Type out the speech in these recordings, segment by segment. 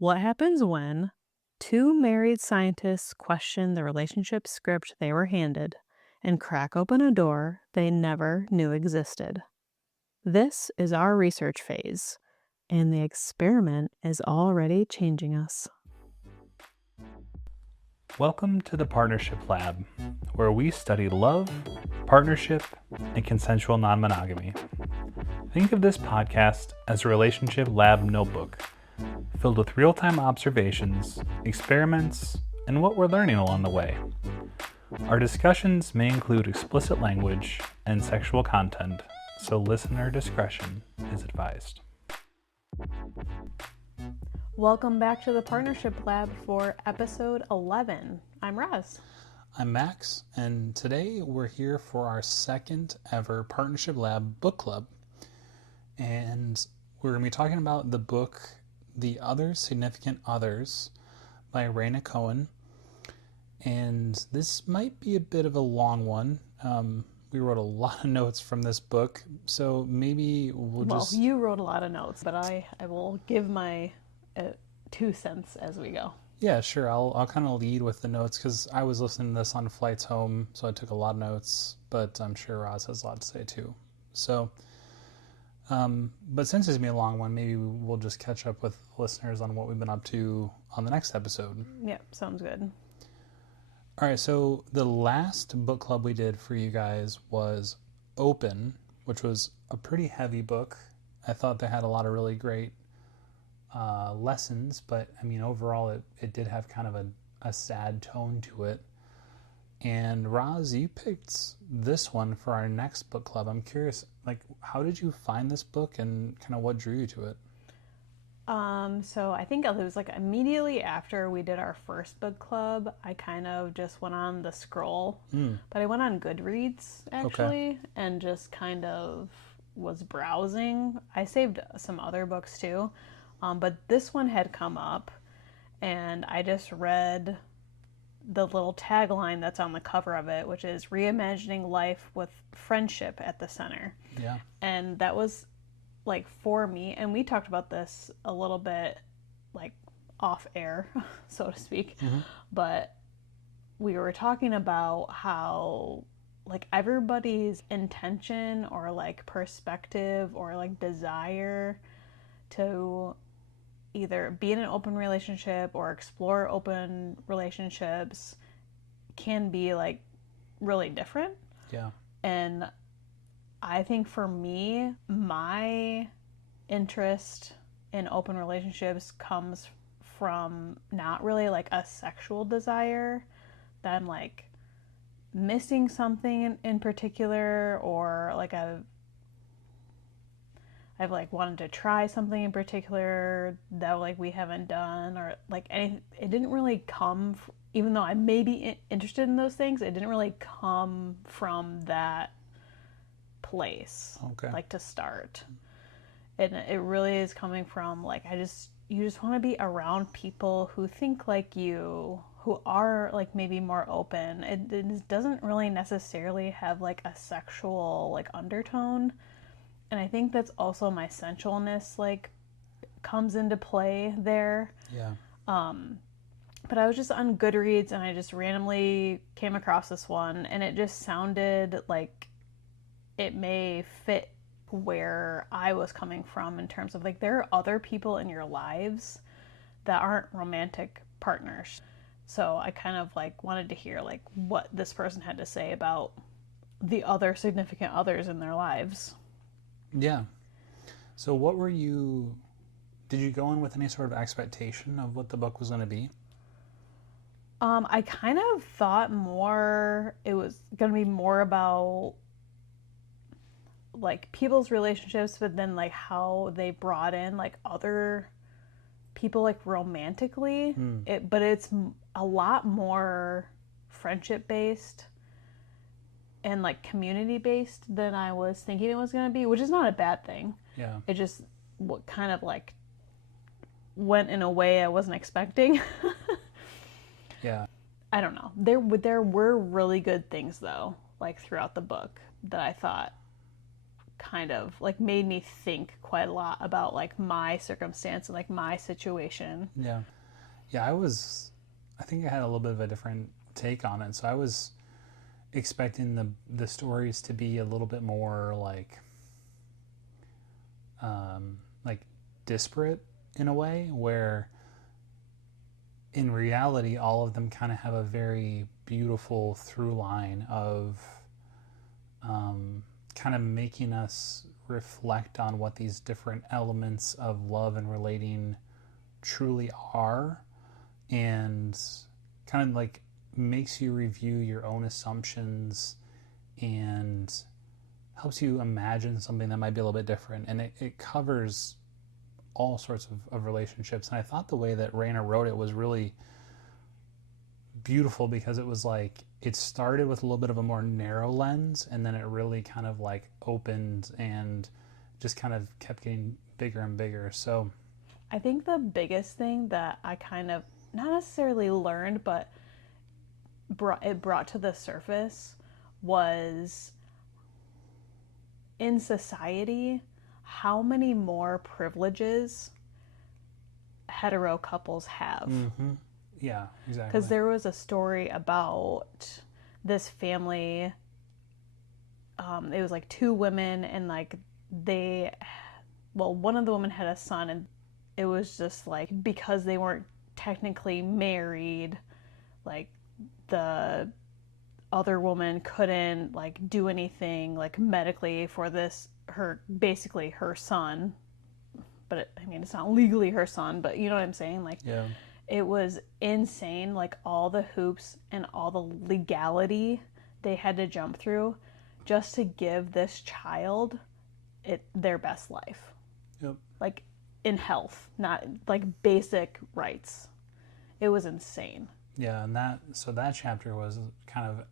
What happens when two married scientists question the relationship script they were handed and crack open a door they never knew existed? This is our research phase, and the experiment is already changing us. Welcome to the Partnership Lab, where we study love, partnership, and consensual non-monogamy. Think of this podcast as a relationship lab notebook, filled with real-time observations, experiments, and what we're learning along the way. Our discussions may include explicit language and sexual content, so listener discretion is advised. Welcome back to the Partnership Lab for episode 11. I'm Roz. I'm Max, and today we're here for our second ever Partnership Lab book club. And we're going to be talking about the book The Other Significant Others by Rhaina Cohen. And this might be a bit of a long one. We wrote a lot of notes from this book, so maybe Well, you wrote a lot of notes, but I will give my 2 cents as we go. Yeah, sure. I'll kind of lead with the notes because I was listening to this on flights home, so I took a lot of notes, but I'm sure Roz has a lot to say too. So, but since it's going to be a long one, maybe we'll just catch up with listeners on what we've been up to on the next episode. Yeah, sounds good. All right, so the last book club we did for you guys was Open, which was a pretty heavy book. I thought they had a lot of really great lessons, but I mean, overall, it did have kind of a sad tone to it. And Roz, you picked this one for our next book club. I'm curious, like, how did you find this book and kind of what drew you to it? So I think it was like immediately after we did our first book club, I kind of just went on the scroll, but I went on Goodreads actually, and just kind of was browsing. I saved some other books too, but this one had come up, and I just read the little tagline that's on the cover of it, which is reimagining life with friendship at the center. Yeah. And that was like for me, and we talked about this a little bit like off air, so to speak, but we were talking about how like everybody's intention or like perspective or like desire to either be in an open relationship or explore open relationships can be like really different. Yeah. And I think for me, my interest in open relationships comes from not really like a sexual desire that I'm like missing something in particular, or like I've like wanted to try something in particular that like we haven't done, or like anything. It didn't really come, even though I may be interested in those things, it didn't really come from that place. Okay. Like to start, and it really is coming from like you just want to be around people who think like you, who are like maybe more open. It doesn't really necessarily have like a sexual like undertone, and I think that's also my sensualness like comes into play there. Yeah. But I was just on Goodreads and I just randomly came across this one, and it just sounded like it may fit where I was coming from in terms of like there are other people in your lives that aren't romantic partners. So I kind of like wanted to hear like what this person had to say about the other significant others in their lives. Yeah. So did you go in with any sort of expectation of what the book was going to be? I kind of thought it was going to be more about like people's relationships, but then like how they brought in like other people like romantically. But it's a lot more friendship based and like community based than I was thinking it was going to be, which is not a bad thing. Yeah. It just what kind of like went in a way I wasn't expecting. Yeah. I don't know. There were really good things though, like throughout the book that I thought kind of like made me think quite a lot about like my circumstance and like my situation. Yeah. Yeah, I think I had a little bit of a different take on it. So I was expecting the stories to be a little bit more like disparate in a way, where in reality all of them kind of have a very beautiful through line of kind of making us reflect on what these different elements of love and relating truly are, and kind of like makes you review your own assumptions and helps you imagine something that might be a little bit different. And it covers all sorts of relationships. And I thought the way that Rhaina wrote it was really beautiful, because it was like it started with a little bit of a more narrow lens, and then it really kind of like opened and just kind of kept getting bigger and bigger. So I think the biggest thing that I kind of not necessarily learned, but brought to the surface was, in society, how many more privileges hetero couples have. Mm-hmm. Yeah, exactly. Because there was a story about this family. It was like two women, and like one of the women had a son, and it was just like, because they weren't technically married, like the other woman couldn't like do anything like medically for basically her son. But it's not legally her son, but you know what I'm saying? Like, yeah. It was insane, like all the hoops and all the legality they had to jump through just to give this child their best life. Yep. Like in health, not like basic rights. It was insane. Yeah, and that chapter was kind of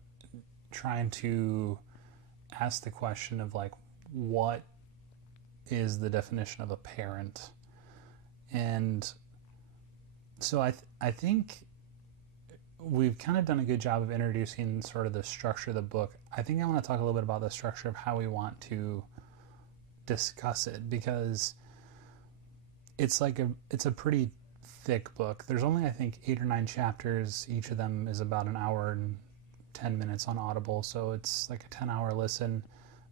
trying to ask the question of like, what is the definition of a parent? And so I think we've kind of done a good job of introducing sort of the structure of the book. I think I want to talk a little bit about the structure of how we want to discuss it, because it's a pretty thick book. There's only, I think, 8 or 9 chapters. Each of them is about an hour and 10 minutes on Audible, so it's like a 10-hour listen.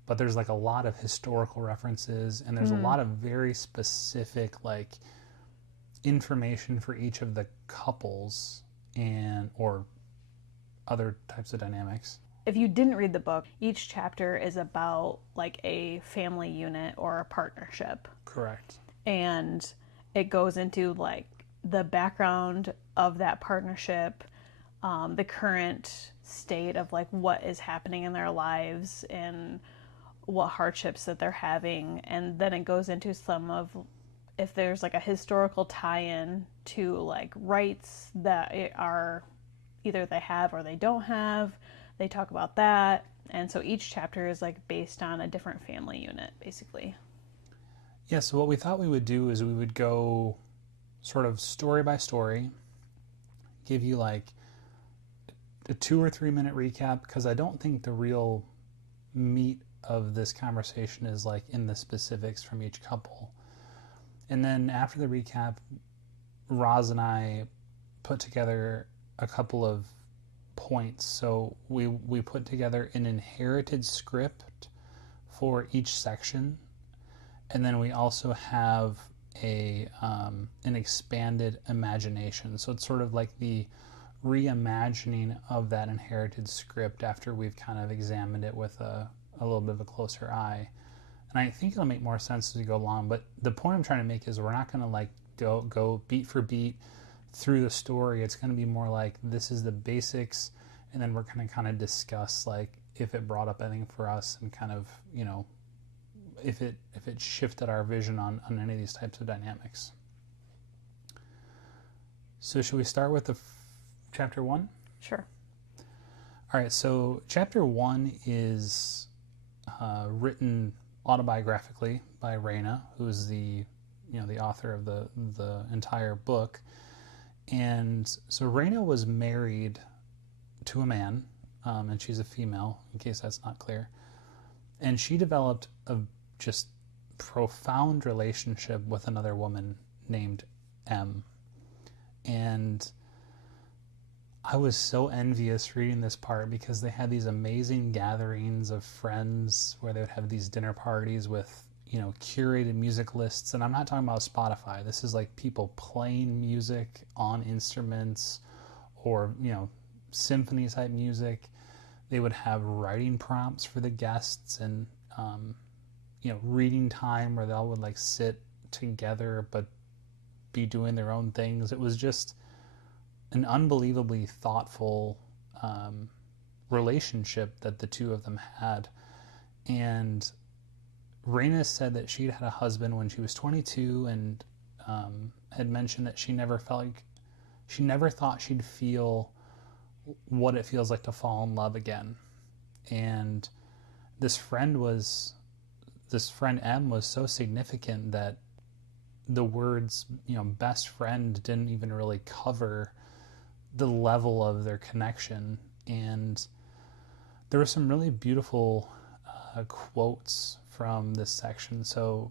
But there's like a lot of historical references, and there's a lot of very specific like information for each of the couples or other types of dynamics. If you didn't read the book, each chapter is about like a family unit or a partnership. Correct. And it goes into like the background of that partnership, the current state of like what is happening in their lives and what hardships that they're having. And then it goes into some of, if there's like a historical tie-in to like rights that are either they have or they don't have, they talk about that. And so each chapter is like based on a different family unit, basically. Yeah, so what we thought we would do is we would go sort of story by story, give you like a 2 or 3 minute recap, because I don't think the real meat of this conversation is like in the specifics from each couple. And then after the recap, Roz and I put together a couple of points. So we put together an inherited script for each section, and then we also have an expanded imagination. So it's sort of like the reimagining of that inherited script after we've kind of examined it with a little bit of a closer eye. And I think it'll make more sense as we go along. But the point I'm trying to make is we're not going to like go beat for beat through the story. It's going to be more like, this is the basics, and then we're going to kind of discuss like if it brought up anything for us, and kind of, you know, if it shifted our vision on any of these types of dynamics. So should we start with chapter 1? Sure. All right. So chapter 1 is written autobiographically by Rhaina, who is the author of the entire book. And so Rhaina was married to a man, and she's a female, in case that's not clear. And she developed a just profound relationship with another woman named M. And I was so envious reading this part because they had these amazing gatherings of friends where they would have these dinner parties with, curated music lists. And I'm not talking about Spotify. This is like people playing music on instruments or, symphony type music. They would have writing prompts for the guests and, reading time where they all would like sit together but be doing their own things. It was just an unbelievably thoughtful relationship that the two of them had. And Rhaina said that she'd had a husband when she was 22 and had mentioned that she never thought she'd feel what it feels like to fall in love again. And this friend M was so significant that the words, best friend didn't even really cover the level of their connection. And there were some really beautiful quotes from this section. So,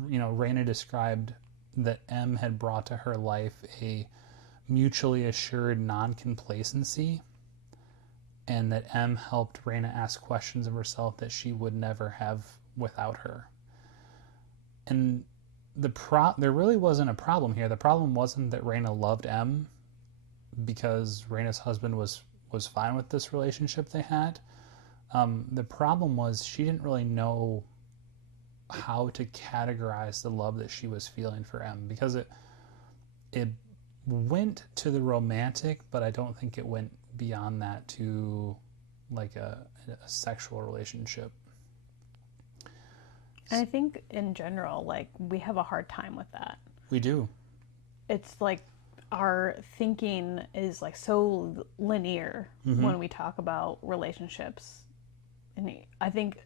Rhaina described that M had brought to her life a mutually assured non-complacency, and that M helped Rhaina ask questions of herself that she would never have without her. And there really wasn't a problem here. The problem wasn't that Rhaina loved M, because Rhaina's husband was fine with this relationship they had. The problem was she didn't really know how to categorize the love that she was feeling for M, because it went to the romantic, but I don't think it went beyond that to like a sexual relationship. And I think in general, like, we have a hard time with that. We do. It's like our thinking is like so linear when we talk about relationships. And I think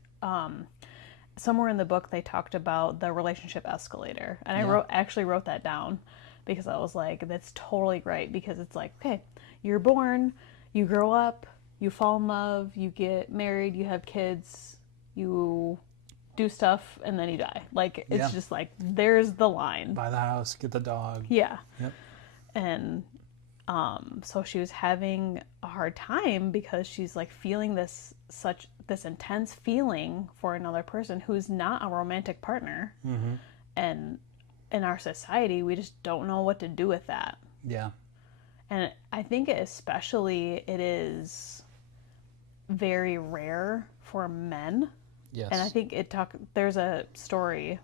somewhere in the book they talked about the relationship escalator. And I actually wrote that down because I was like, that's totally right. Because it's like, okay, you're born, you grow up, you fall in love, you get married, you have kids, you do stuff, and then you die. Like, it's just like, there's the line. Buy the house, get the dog. Yeah. Yep. And so she was having a hard time because she's like feeling this intense feeling for another person who's not a romantic partner. Mm-hmm. And in our society, we just don't know what to do with that. Yeah. And I think it is very rare for men. Yes. And I think there's a story,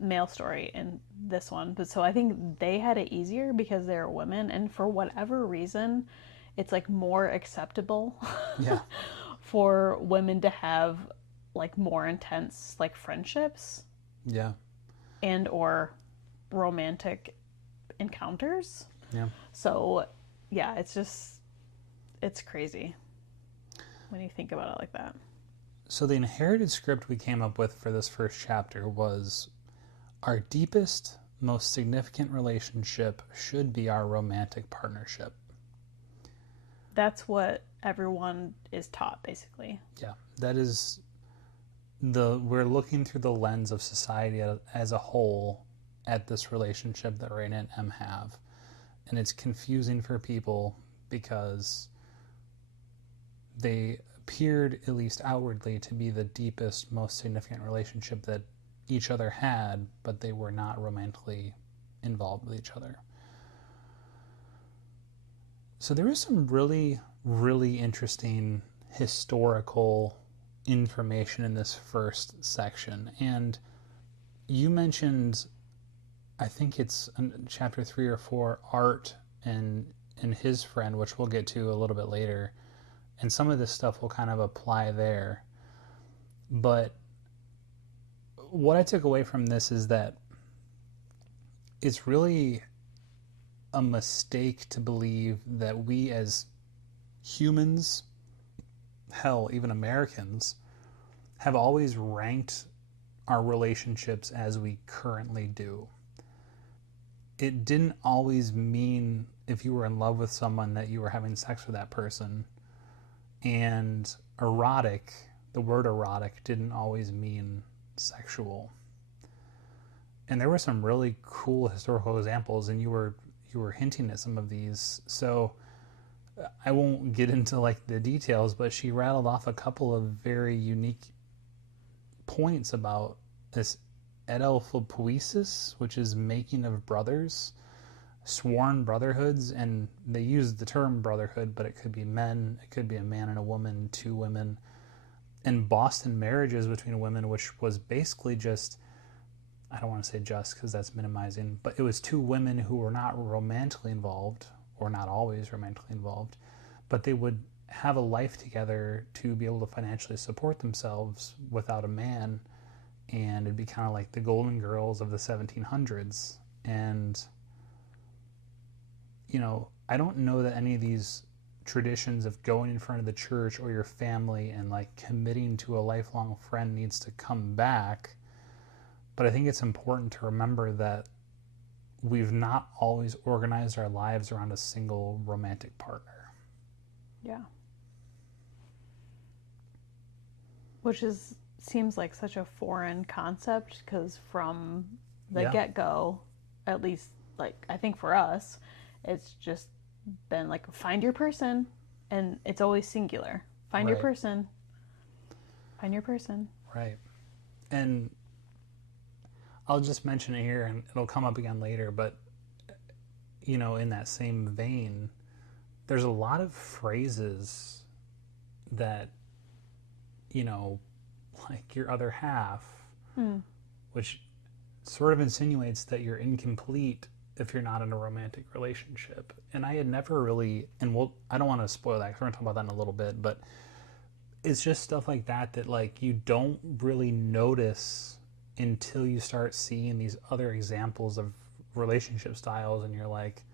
male story in this one. But so I think they had it easier because they're women. And for whatever reason, it's like more acceptable for women to have like more intense like friendships. Yeah. And or romantic encounters. Yeah. So yeah, it's crazy when you think about it like that. So the inherited script we came up with for this first chapter was our deepest, most significant relationship should be our romantic partnership. That's what everyone is taught, basically. Yeah, that is we're looking through the lens of society as a whole at this relationship that Rhaina and M have. And it's confusing for people because they appeared, at least outwardly, to be the deepest, most significant relationship that each other had, but they were not romantically involved with each other. So there is some really, really interesting historical information in this first section. And you mentioned, I think it's in chapter 3 or 4, Art and his friend, which we'll get to a little bit later. And some of this stuff will kind of apply there. But what I took away from this is that it's really a mistake to believe that we as humans, hell, even Americans, have always ranked our relationships as we currently do. It didn't always mean if you were in love with someone that you were having sex with that person. And erotic, the word erotic, didn't always mean sexual. And there were some really cool historical examples, and you were hinting at some of these. So I won't get into like the details, but she rattled off a couple of very unique points about this edelfopoiesis, which is making of brothers, sworn brotherhoods, and they use the term brotherhood, but it could be men, it could be a man and a woman, two women, and Boston marriages between women, which was basically just, I don't want to say just because that's minimizing, but it was two women who were not romantically involved, or not always romantically involved, but they would have a life together to be able to financially support themselves without a man, and it'd be kind of like the Golden Girls of the 1700s. And, you know, I don't know that any of these traditions of going in front of the church or your family and like committing to a lifelong friend needs to come back. But I think it's important to remember that we've not always organized our lives around a single romantic partner. Yeah. Which seems like such a foreign concept, because from the get-go, at least like I think for us, it's just been like find your person, and it's always singular. Find your person. Find your person. Right. And I'll just mention it here, and it'll come up again later, but, you know, in that same vein, there's a lot of phrases that, you know, like your other half, which sort of insinuates that you're incomplete if you're not in a romantic relationship. And I had never really, and I don't want to spoil that because we're going to talk about that in a little bit, but it's just stuff like that that like you don't really notice until you start seeing these other examples of relationship styles, and you're like,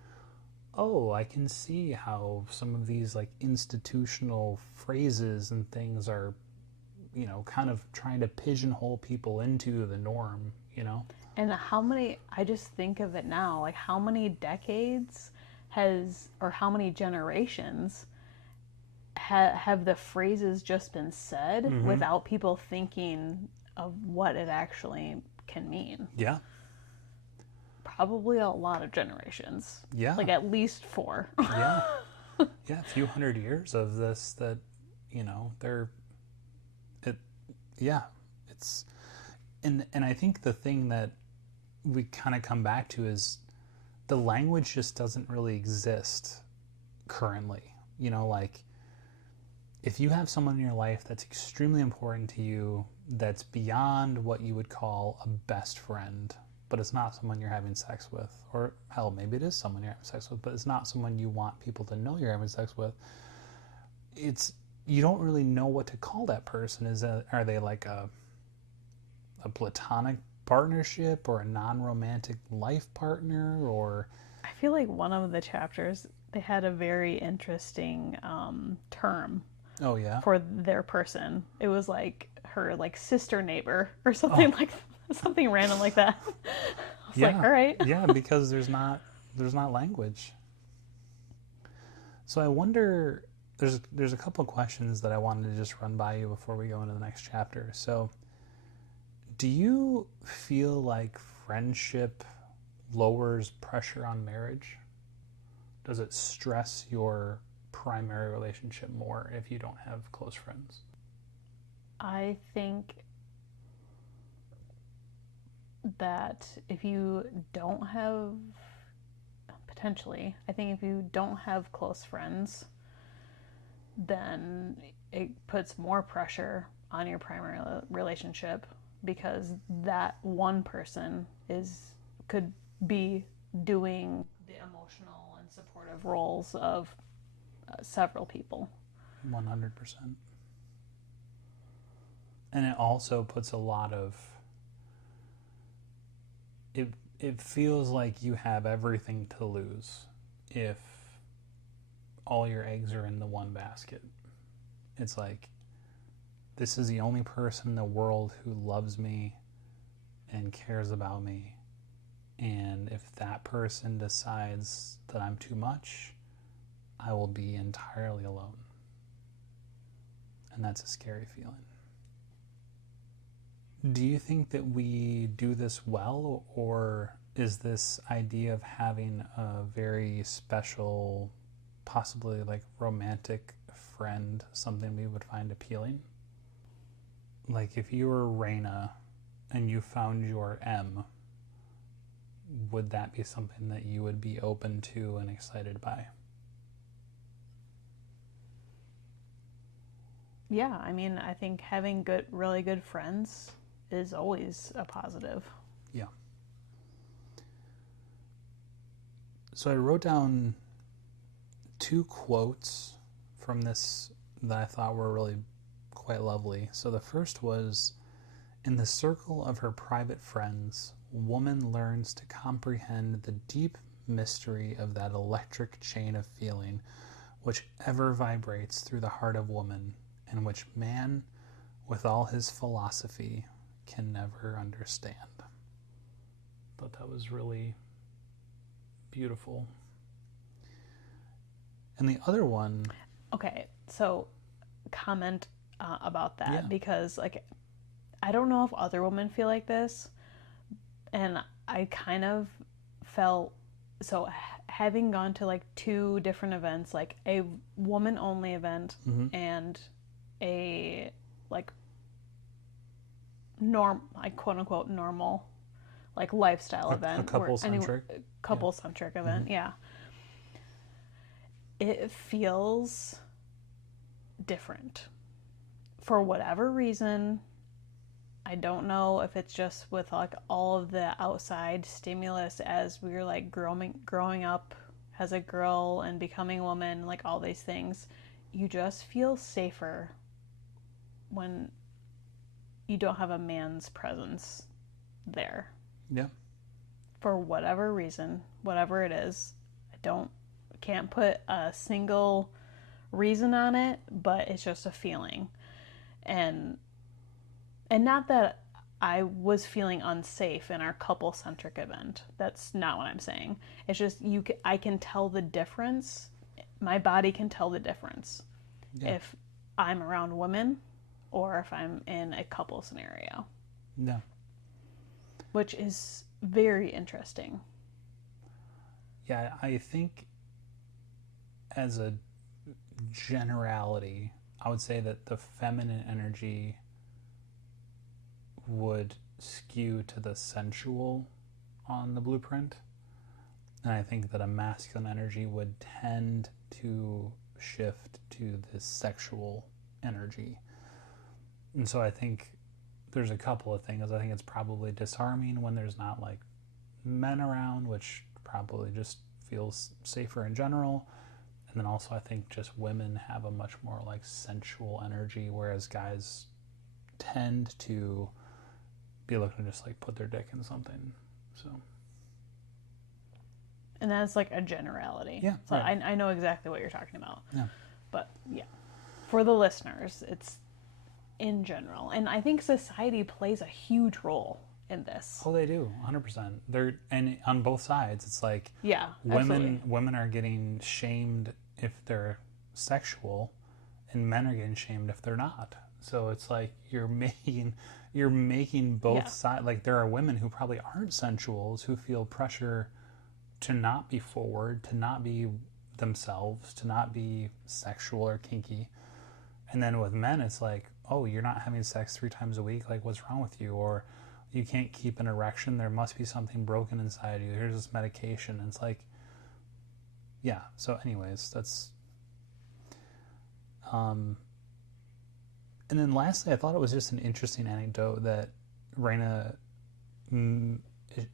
oh, I can see how some of these like institutional phrases and things are, you know, kind of trying to pigeonhole people into the norm, you know? And I just think of it now, like how many decades or how many generations have the phrases just been said without people thinking of what it actually can mean? Yeah. Probably a lot of generations. Yeah. Like at least 4. Yeah. Yeah, a few hundred years of this that, you know, it's, and I think the thing that we kind of come back to is the language just doesn't really exist currently. You know, like if you have someone in your life that's extremely important to you, that's beyond what you would call a best friend, but it's not someone you're having sex with, or hell, maybe it is someone you're having sex with, but it's not someone you want people to know you're having sex with. You don't really know what to call that person. Are they like a platonic partnership or a non-romantic life partner? Or I feel like one of the chapters, they had a very interesting term for their person. It was like her like sister neighbor or something, like something random like that. I was like, all right. Yeah, because there's not language. So I wonder, there's a couple of questions that I wanted to just run by you before we go into the next chapter. So do you feel like friendship lowers pressure on marriage? Does it stress your primary relationship more if you don't have close friends? I think that if you don't have, potentially, I think if you don't have close friends, then it puts more pressure on your primary relationship, because that one person could be doing the emotional and supportive roles of several people. 100%. And it also puts a lot of, it feels like you have everything to lose if all your eggs are in the one basket. It's like, this is the only person in the world who loves me and cares about me. And if that person decides that I'm too much, I will be entirely alone. And that's a scary feeling. Do you think that we do this well, or is this idea of having a very special, possibly like romantic friend something we would find appealing? Like if you were Rhaina and you found your M, would that be something that you would be open to and excited by? Yeah, I mean, I think having really good friends is always a positive. Yeah. So I wrote down 2 quotes from this that I thought were really quite lovely. So the first was, "In the circle of her private friends, woman learns to comprehend the deep mystery of that electric chain of feeling which ever vibrates through the heart of woman, and which man, with all his philosophy, can never understand." Thought that was really beautiful. And the other one, Okay, so comment about that Yeah. because, like, I don't know if other women feel like this, and I kind of felt so having gone to like 2 different events, like a woman only event and a like like quote unquote normal like lifestyle event, a couple centric, couple centric event, yeah. It feels different for whatever reason. I don't know if it's just with like all of the outside stimulus as we were like growing up as a girl and becoming a woman, like all these things. You just feel safer when you don't have a man's presence there. Yeah. For whatever reason, whatever it is. Can't put a single reason on it, but it's just a feeling. And not that I was feeling unsafe in our couple-centric event. That's not what I'm saying. It's just I can tell the difference. My body can tell the difference if I'm around women or if I'm in a couple scenario. Yeah. Which is very interesting. Yeah, I think as a generality, I would say that the feminine energy would skew to the sensual on the blueprint. And I think that a masculine energy would tend to shift to this sexual energy. And so I think there's a couple of things. I think it's probably disarming when there's not like men around, which probably just feels safer in general. And then also I think just women have a much more like sensual energy, whereas guys tend to be looking to just like put their dick in something. So. And that's like a generality. Yeah. So right. I know exactly what you're talking about. Yeah. But yeah, for the listeners, it's in general. And I think society plays a huge role in this. Oh, they do, 100%. They're, and on both sides, it's like absolutely. women are getting shamed if they're sexual, and men are getting shamed if they're not. So it's like you're making both sides. Like there are women who probably aren't sensuals who feel pressure to not be forward, to not be themselves, to not be sexual or kinky. And then with men, it's like, oh, you're not having sex 3 times a week. Like, what's wrong with you? Or you can't keep an erection. There must be something broken inside you. Here's this medication. And it's like, yeah. So anyways, that's... And then lastly, I thought it was just an interesting anecdote that Rhaina...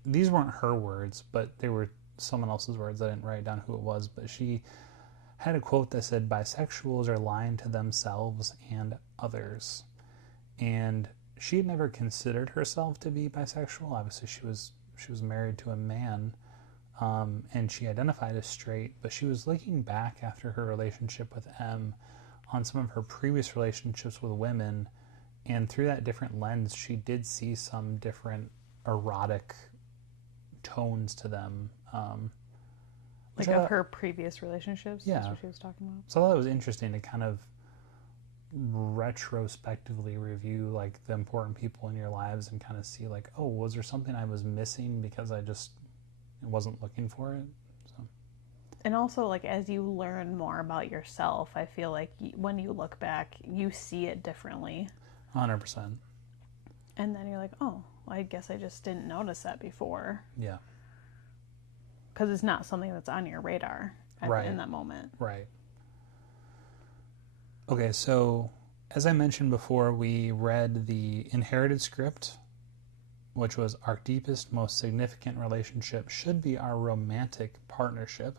these weren't her words, but they were someone else's words. I didn't write down who it was, but she had a quote that said, "Bisexuals are lying to themselves and others." And she had never considered herself to be bisexual. Obviously, she was married to a man, and she identified as straight. But she was looking back after her relationship with M on some of her previous relationships with women, and through that different lens, she did see some different erotic tones to them. Like of her previous relationships? Yeah. That's what she was talking about. So I thought it was interesting to kind of retrospectively review like the important people in your lives and kind of see like, oh, was there something I was missing because I just wasn't looking for it? So. And also, like, as you learn more about yourself, I feel like when you look back, you see it differently. 100%. And then you're like, oh, I guess I just didn't notice that before. Yeah. Because it's not something that's on your radar in that moment. Right. Okay, so as I mentioned before, we read the inherited script, which was our deepest, most significant relationship should be our romantic partnership.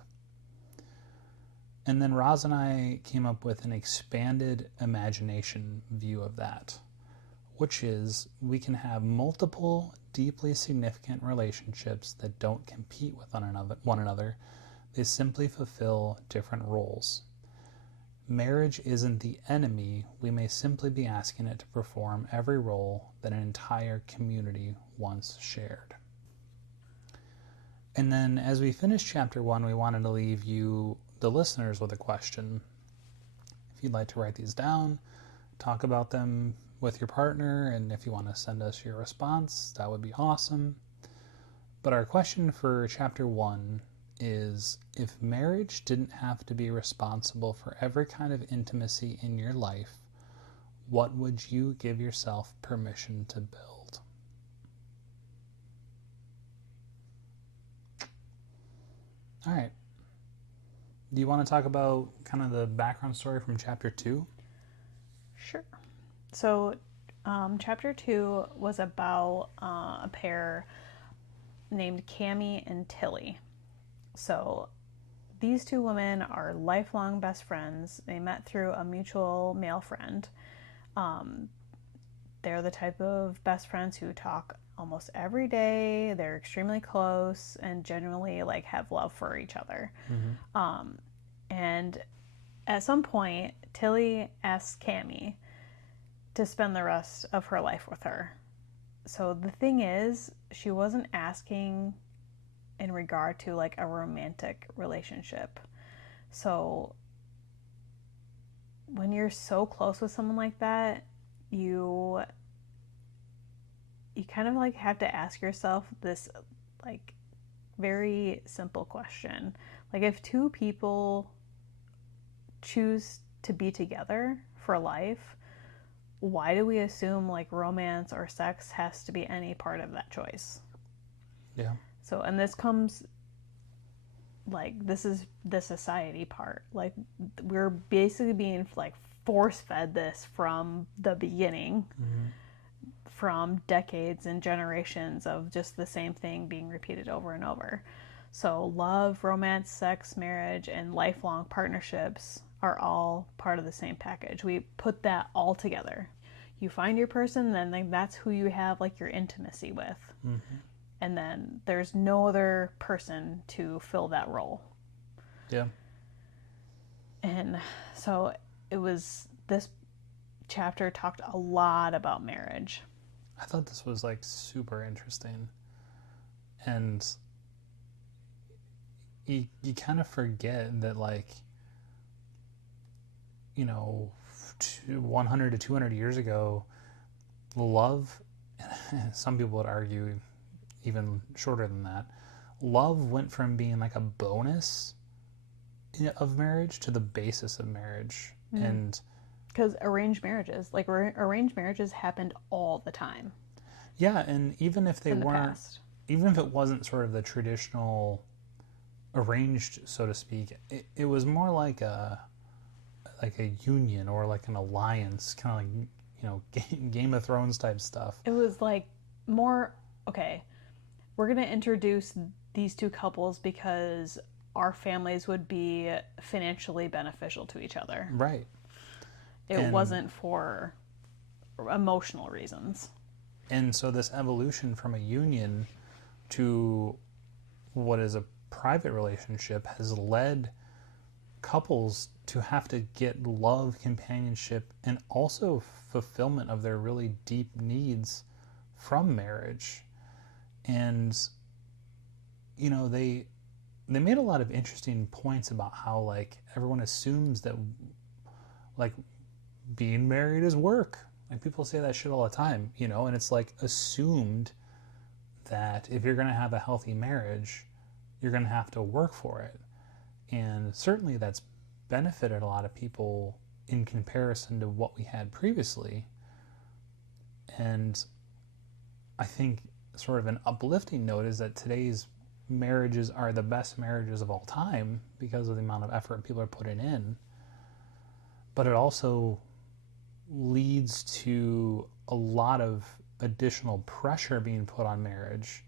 And then Roz and I came up with an expanded imagination view of that, which is we can have multiple deeply significant relationships that don't compete with one another. They simply fulfill different roles. Marriage isn't the enemy. We may simply be asking it to perform every role that an entire community once shared. And then as we finished chapter 1, we wanted to leave you, the listeners, with a question. If you'd like to write these down, talk about them with your partner, and if you want to send us your response, that would be awesome. But our question for chapter 1 is, if marriage didn't have to be responsible for every kind of intimacy in your life, what would you give yourself permission to build? All right. Do you want to talk about kind of the background story from chapter 2? Sure. So, chapter 2 was about a pair named Cammie and Tilly. So, these two women are lifelong best friends. They met through a mutual male friend. They're the type of best friends who talk almost every day. They're extremely close and genuinely like have love for each other. Mm-hmm. And at some point, Tilly asks Cammie to spend the rest of her life with her. So the thing is, she wasn't asking in regard to like a romantic relationship. So when you're so close with someone like that, you kind of like have to ask yourself this like very simple question. Like, if two people choose to be together for life, why do we assume like romance or sex has to be any part of that choice? Yeah. So, and this comes like, this is the society part. Like, we're basically being like force fed this from the beginning. Mm-hmm. From decades and generations of just the same thing being repeated over and over. So love, romance, sex, marriage, and lifelong partnerships are all part of the same package. We put that all together. You find your person, then that's who you have like your intimacy with. Mm-hmm. And then there's no other person to fill that role. Yeah. And so this chapter talked a lot about marriage. I thought this was like super interesting, and you kind of forget that, like, you know, 100 to 200 years ago, love, some people would argue even shorter than that, love went from being like a bonus of marriage to the basis of marriage. Mm-hmm. And because arranged marriages happened all the time. Yeah, and even if they weren't, even if it wasn't sort of the traditional arranged, so to speak, it was more like a union or like an alliance, kind of like, you know, Game of Thrones type stuff. It was like more, okay, we're going to introduce these two couples because our families would be financially beneficial to each other. Right. It wasn't for emotional reasons. And so this evolution from a union to what is a private relationship has led couples to have to get love, companionship, and also fulfillment of their really deep needs from marriage. And, you know, they made a lot of interesting points about how, like, everyone assumes that, like, being married is work. Like, people say that shit all the time, you know, and it's like assumed that if you're going to have a healthy marriage, you're going to have to work for it. And certainly that's benefited a lot of people in comparison to what we had previously. And I think sort of an uplifting note is that today's marriages are the best marriages of all time because of the amount of effort people are putting in. But it also leads to a lot of additional pressure being put on marriage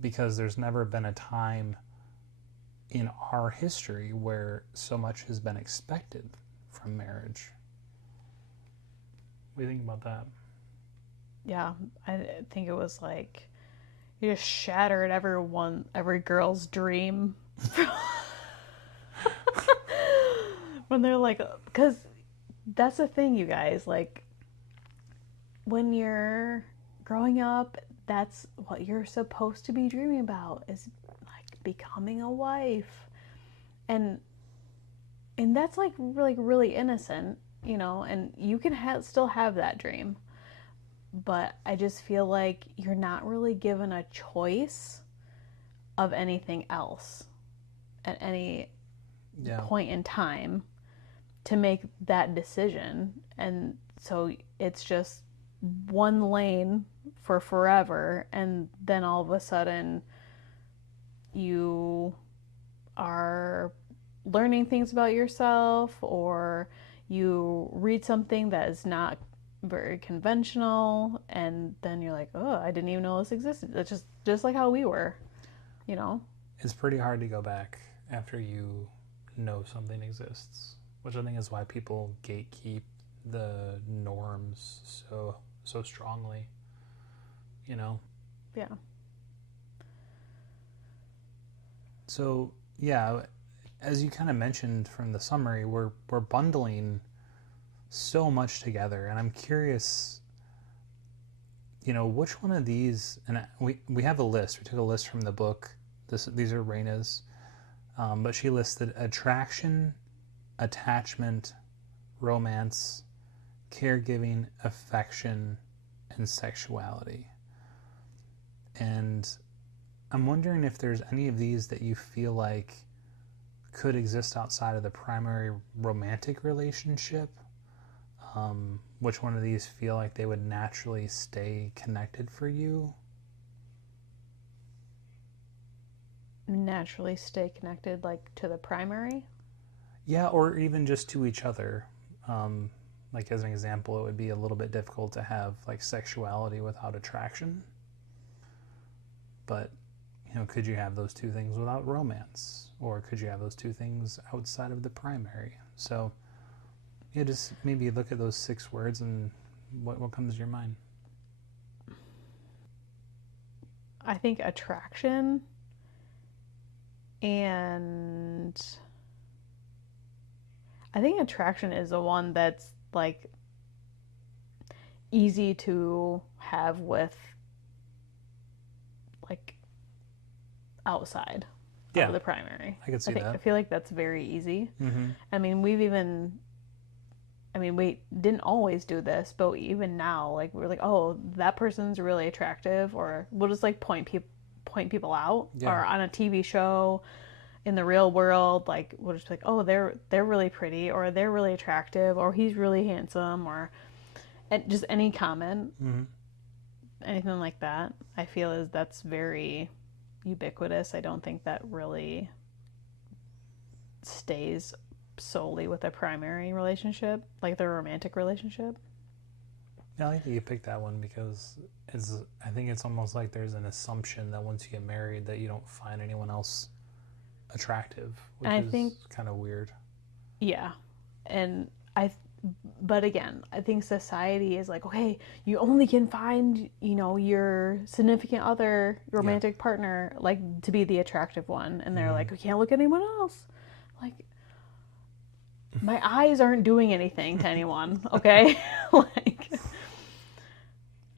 because there's never been a time in our history where so much has been expected from marriage. What do you think about that? Yeah, I think it was like you just shattered every girl's dream. When they're like, because that's the thing, you guys, like, when you're growing up, that's what you're supposed to be dreaming about, is like becoming a wife. And that's like really innocent, you know, and you can still have that dream. But I just feel like you're not really given a choice of anything else at any point in time to make that decision. And so it's just one lane for forever, and then all of a sudden you are learning things about yourself, or you read something that is not very conventional, and then you're like, oh, I didn't even know this existed. That's just like how we were, you know. It's pretty hard to go back after you know something exists, which I think is why people gatekeep the norms so strongly, you know. Yeah. So yeah, as you kind of mentioned from the summary, we're bundling so much together, and I'm curious, you know, which one of these, and we have a list. We took a list from the book. These are Rhaina's, but she listed attraction, attachment, romance, caregiving, affection, and sexuality. And I'm wondering if there's any of these that you feel like could exist outside of the primary romantic relationship. Which one of these feel like they would naturally stay connected for you? Naturally stay connected, like, to the primary? Yeah, or even just to each other. Like, as an example, it would be a little bit difficult to have like sexuality without attraction. But, you know, could you have those two things without romance? Or could you have those two things outside of the primary? So yeah, just maybe look at those 6 words and what comes to your mind. I think attraction, and I think attraction is the one that's like easy to have with, like, outside of the primary. I could see that. I feel like that's very easy. Mm-hmm. I mean, we didn't always do this, but even now, like, we're like, oh, that person's really attractive, or we'll just like point people out, or on a TV show, in the real world, like, we'll just be like, oh, they're really pretty, or they're really attractive, or he's really handsome, or just any comment, anything like that. I feel that's very ubiquitous. I don't think that really stays solely with a primary relationship, like the romantic relationship. Yeah, I like that you picked that one because I think it's almost like there's an assumption that once you get married that you don't find anyone else attractive, which is kind of weird. Yeah, and but again, I think society is like, okay, you only can find, you know, your significant other, romantic partner, like, to be the attractive one, and they're like, we can't look at anyone else. Like, my eyes aren't doing anything to anyone, okay? Like,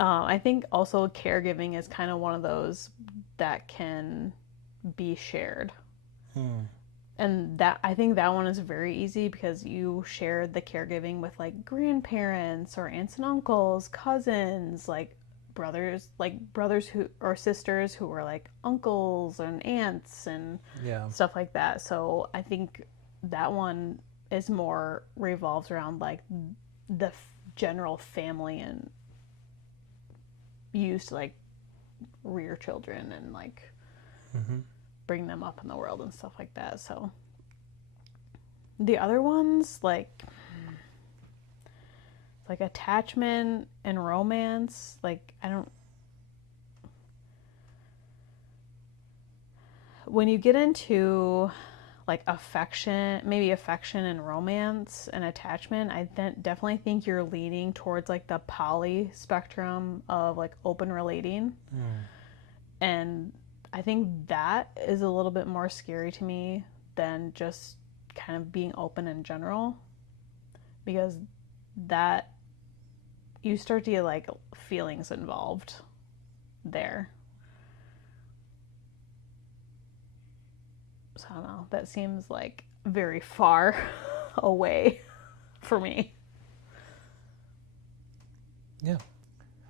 I think also caregiving is kind of one of those that can be shared. And And that, I think that one is very easy because you share the caregiving with like grandparents or aunts and uncles, cousins, like brothers who or sisters who were like uncles and aunts and Yeah. stuff like that. So I think that one is more revolves around like the general family and used to like rear children and like bring them up in the world and stuff like that. So the other ones like attachment and romance, like I don't, when you get into like affection and romance and attachment, I definitely think you're leaning towards like the poly spectrum of like open relating. And I think that is a little bit more scary to me than just kind of being open in general, because that you start to get like feelings involved there. So I don't know. That seems like very far away for me. Yeah.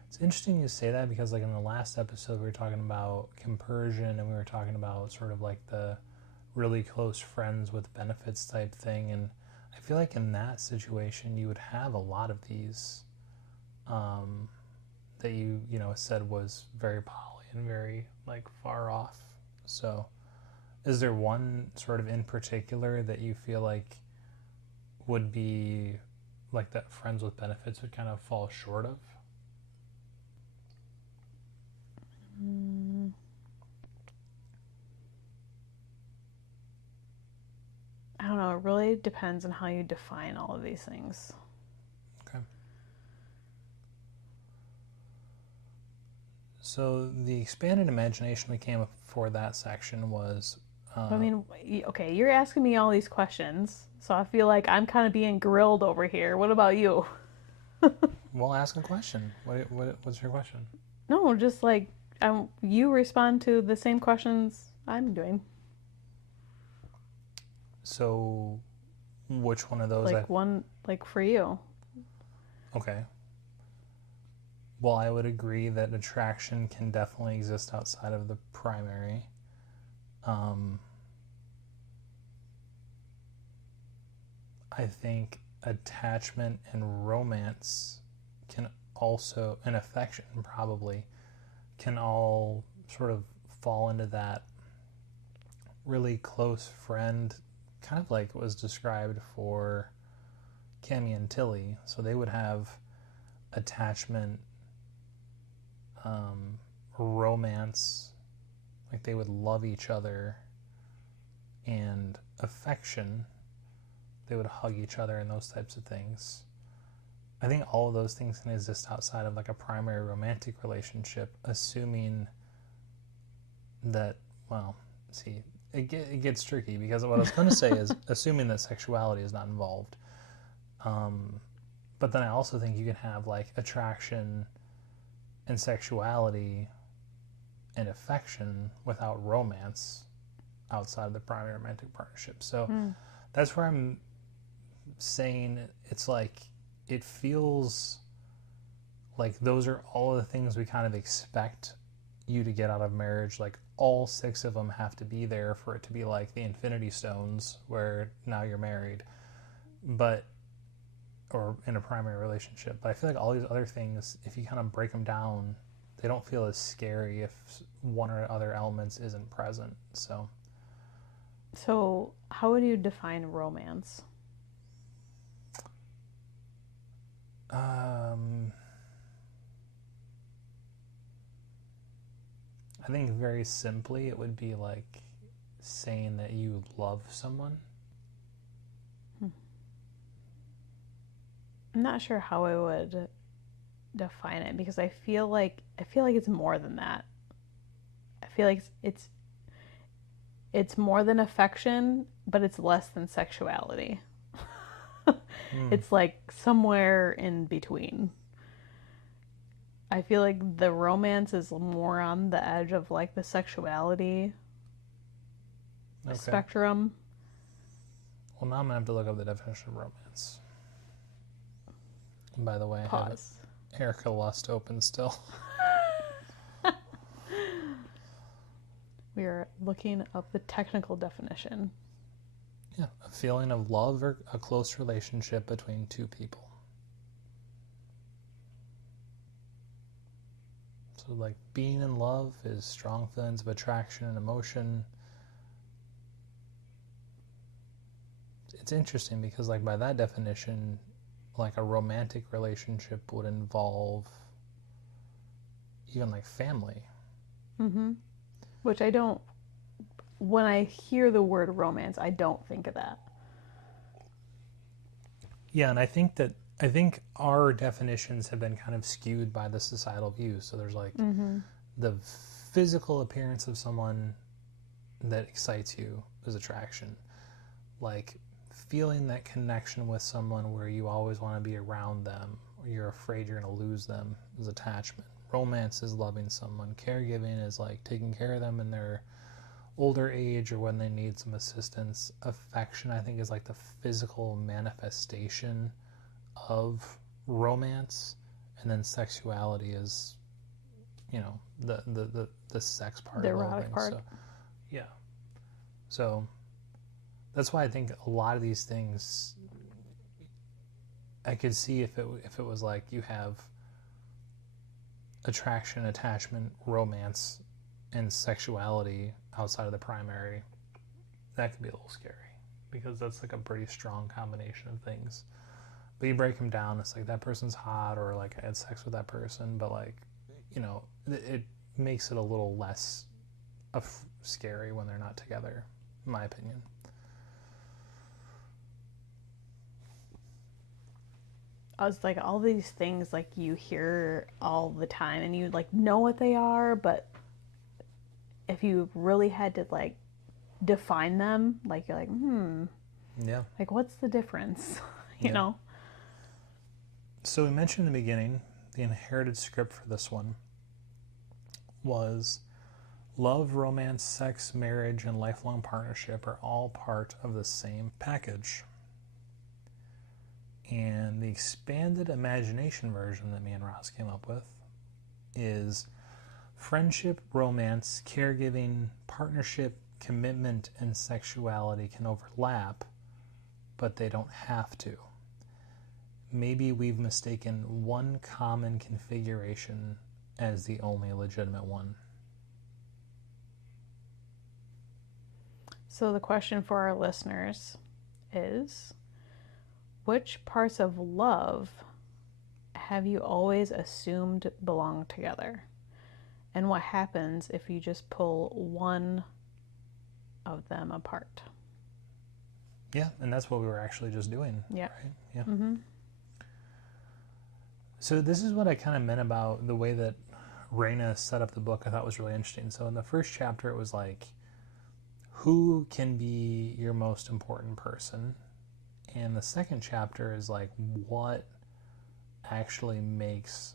It's interesting you say that because, like, in the last episode, we were talking about compersion and we were talking about sort of like the really close friends with benefits type thing. And I feel like in that situation, you would have a lot of these that you said was very poly and very, like, far off. So is there one sort of in particular that you feel like would be like that friends with benefits would kind of fall short of? I don't know. It really depends on how you define all of these things. Okay. So the expanded imagination we came up for that section was... I mean, okay, you're asking me all these questions, so I feel like I'm kind of being grilled over here. What about you? Well, ask a question. What's your question? No, just like you respond to the same questions I'm doing. So, which one of those? Like for you. Okay. Well, I would agree that attraction can definitely exist outside of the primary. I think attachment and romance can also, and affection probably, can all sort of fall into that really close friend, kind of like was described for Cammy and Tilly. So they would have attachment, romance, like they would love each other, and affection, they would hug each other and those types of things. I think all of those things can exist outside of like a primary romantic relationship, assuming that, well, see, it gets tricky because what I was going to say is assuming that sexuality is not involved. But then I also think you can have like attraction and sexuality and affection without romance outside of the primary romantic partnership. So that's where I'm saying it's like, it feels like those are all of the things we kind of expect you to get out of marriage. Like all 6 of them have to be there for it to be like the Infinity Stones where now you're married, but, or in a primary relationship. But I feel like all these other things, if you kind of break them down, they don't feel as scary if one or other elements isn't present. So how would you define romance? I think very simply it would be like saying that you love someone. I'm not sure how I would define it because I feel like it's more than that. I feel like it's more than affection, but it's less than sexuality. It's like somewhere in between. I feel like the romance is more on the edge of like the sexuality spectrum, Well, now I'm going to have to look up the definition of romance. And by the way, Pause. I have Erica Lust open still. We are looking up the technical definition. Yeah, a feeling of love or a close relationship between two people. So, like, being in love is strong feelings of attraction and emotion. It's interesting because, like, by that definition, like, a romantic relationship would involve even, like, family. Mm-hmm. Which I don't, when I hear the word romance, I don't think of that. Yeah, and I think our definitions have been kind of skewed by the societal view. So there's like the physical appearance of someone that excites you is attraction. Like feeling that connection with someone where you always want to be around them or you're afraid you're going to lose them is attachment. Romance is loving someone. Caregiving is like taking care of them in their older age or when they need some assistance. Affection, I think, is like the physical manifestation of romance, and then sexuality is, you know, the sex part, the of erotic things. part. So, yeah. So that's why I think a lot of these things I could see if it was like you have attraction, attachment, romance, and sexuality outside of the primary, that could be a little scary because that's like a pretty strong combination of things. But you break them down, it's like that person's hot or like I had sex with that person, but like, you know, it makes it a little less scary when they're not together, in my opinion. I was like, all these things like you hear all the time and you like know what they are, but if you really had to like define them, like you're like, Yeah. like what's the difference? you know? So we mentioned in the beginning, the inherited script for this one was love, romance, sex, marriage, and lifelong partnership are all part of the same package. And the expanded imagination version that me and Ross came up with is friendship, romance, caregiving, partnership, commitment, and sexuality can overlap, but they don't have to. Maybe we've mistaken one common configuration as the only legitimate one. So the question for our listeners is, which parts of love have you always assumed belong together? And what happens if you just pull one of them apart? Yeah, and that's what we were actually just doing. Yeah. Right? Yeah. Mm-hmm. So this is what I kind of meant about the way that Rhaina set up the book. I thought was really interesting. So in the first chapter, it was like, who can be your most important person? And the second chapter is like, what actually makes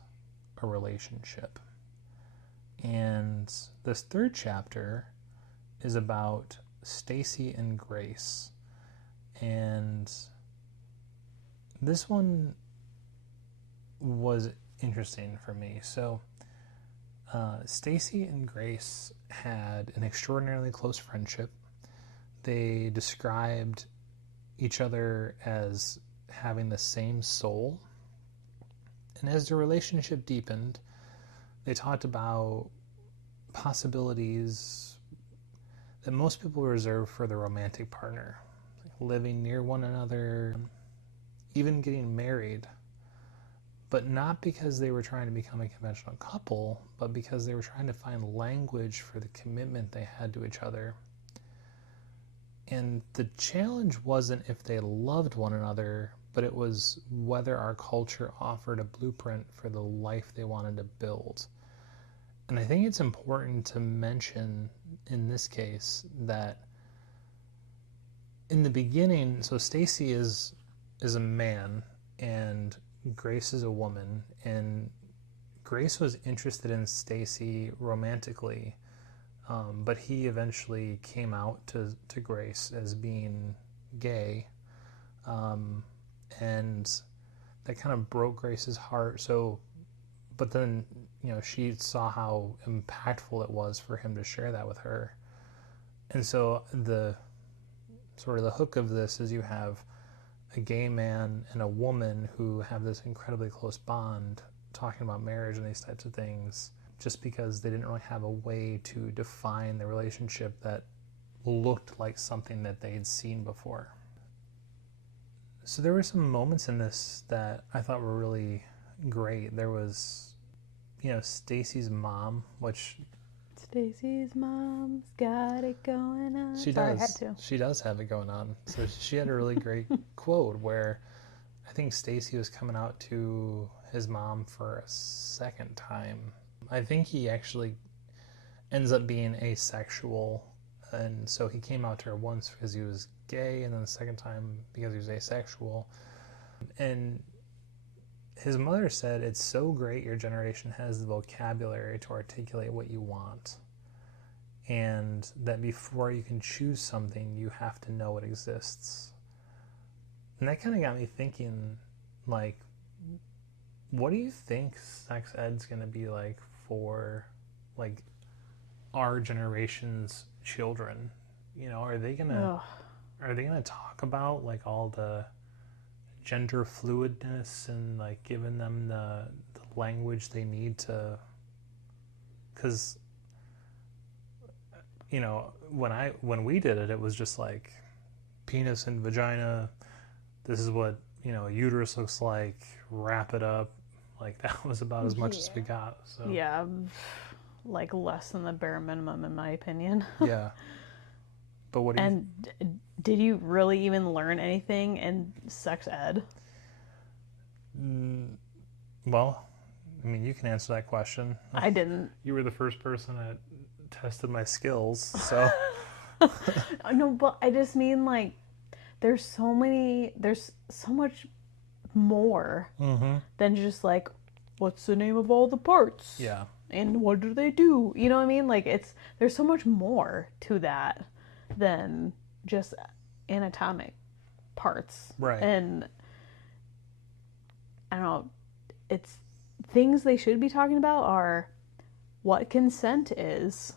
a relationship? And this third chapter is about Stacy and Grace. And this one was interesting for me. So Stacy and Grace had an extraordinarily close friendship. They described each other as having the same soul. And as their relationship deepened, they talked about possibilities that most people reserve for their romantic partner, like living near one another, even getting married, but not because they were trying to become a conventional couple, but because they were trying to find language for the commitment they had to each other. And the challenge wasn't if they loved one another, but it was whether our culture offered a blueprint for the life they wanted to build. And I think it's important to mention in this case that in the beginning, so Stacy is a man and Grace is a woman, and Grace was interested in Stacy romantically, but he eventually came out to Grace as being gay, And that kind of broke Grace's heart. So, but then, she saw how impactful it was for him to share that with her. And so the hook of this is you have a gay man and a woman who have this incredibly close bond talking about marriage and these types of things, just because they didn't really have a way to define the relationship that looked like something that they had seen before. So there were some moments in this that I thought were really great. There was, Stacy's mom, which... Stacy's mom's got it going on. She Sorry, does. I had to. She does have it going on. So she had a really great quote where I think Stacy was coming out to his mom for a second time. I think he actually ends up being asexual, and so he came out to her once because he was gay, and then the second time because he was asexual. And his mother said, "It's so great your generation has the vocabulary to articulate what you want, and that before you can choose something, you have to know it exists." And that kind of got me thinking, like, what do you think sex ed's going to be like for, like, our generation's children? Are they gonna talk about, like, all the gender fluidness and, like, giving them the language they need to? Because when we did it, it was just like penis and vagina. This is what a uterus looks like. Wrap it up. Like, that was about as much as we got. So yeah, like less than the bare minimum in my opinion. Yeah. But what do you... And did you really even learn anything in sex ed? Well, I mean, you can answer that question. I didn't. You were the first person that tested my skills, so... No, but I just mean, like, there's so much more than just, like, what's the name of all the parts? Yeah. And what do they do? You know what I mean? Like, there's so much more to that than just anatomic parts. Right. And I don't know, it's things they should be talking about are what consent is.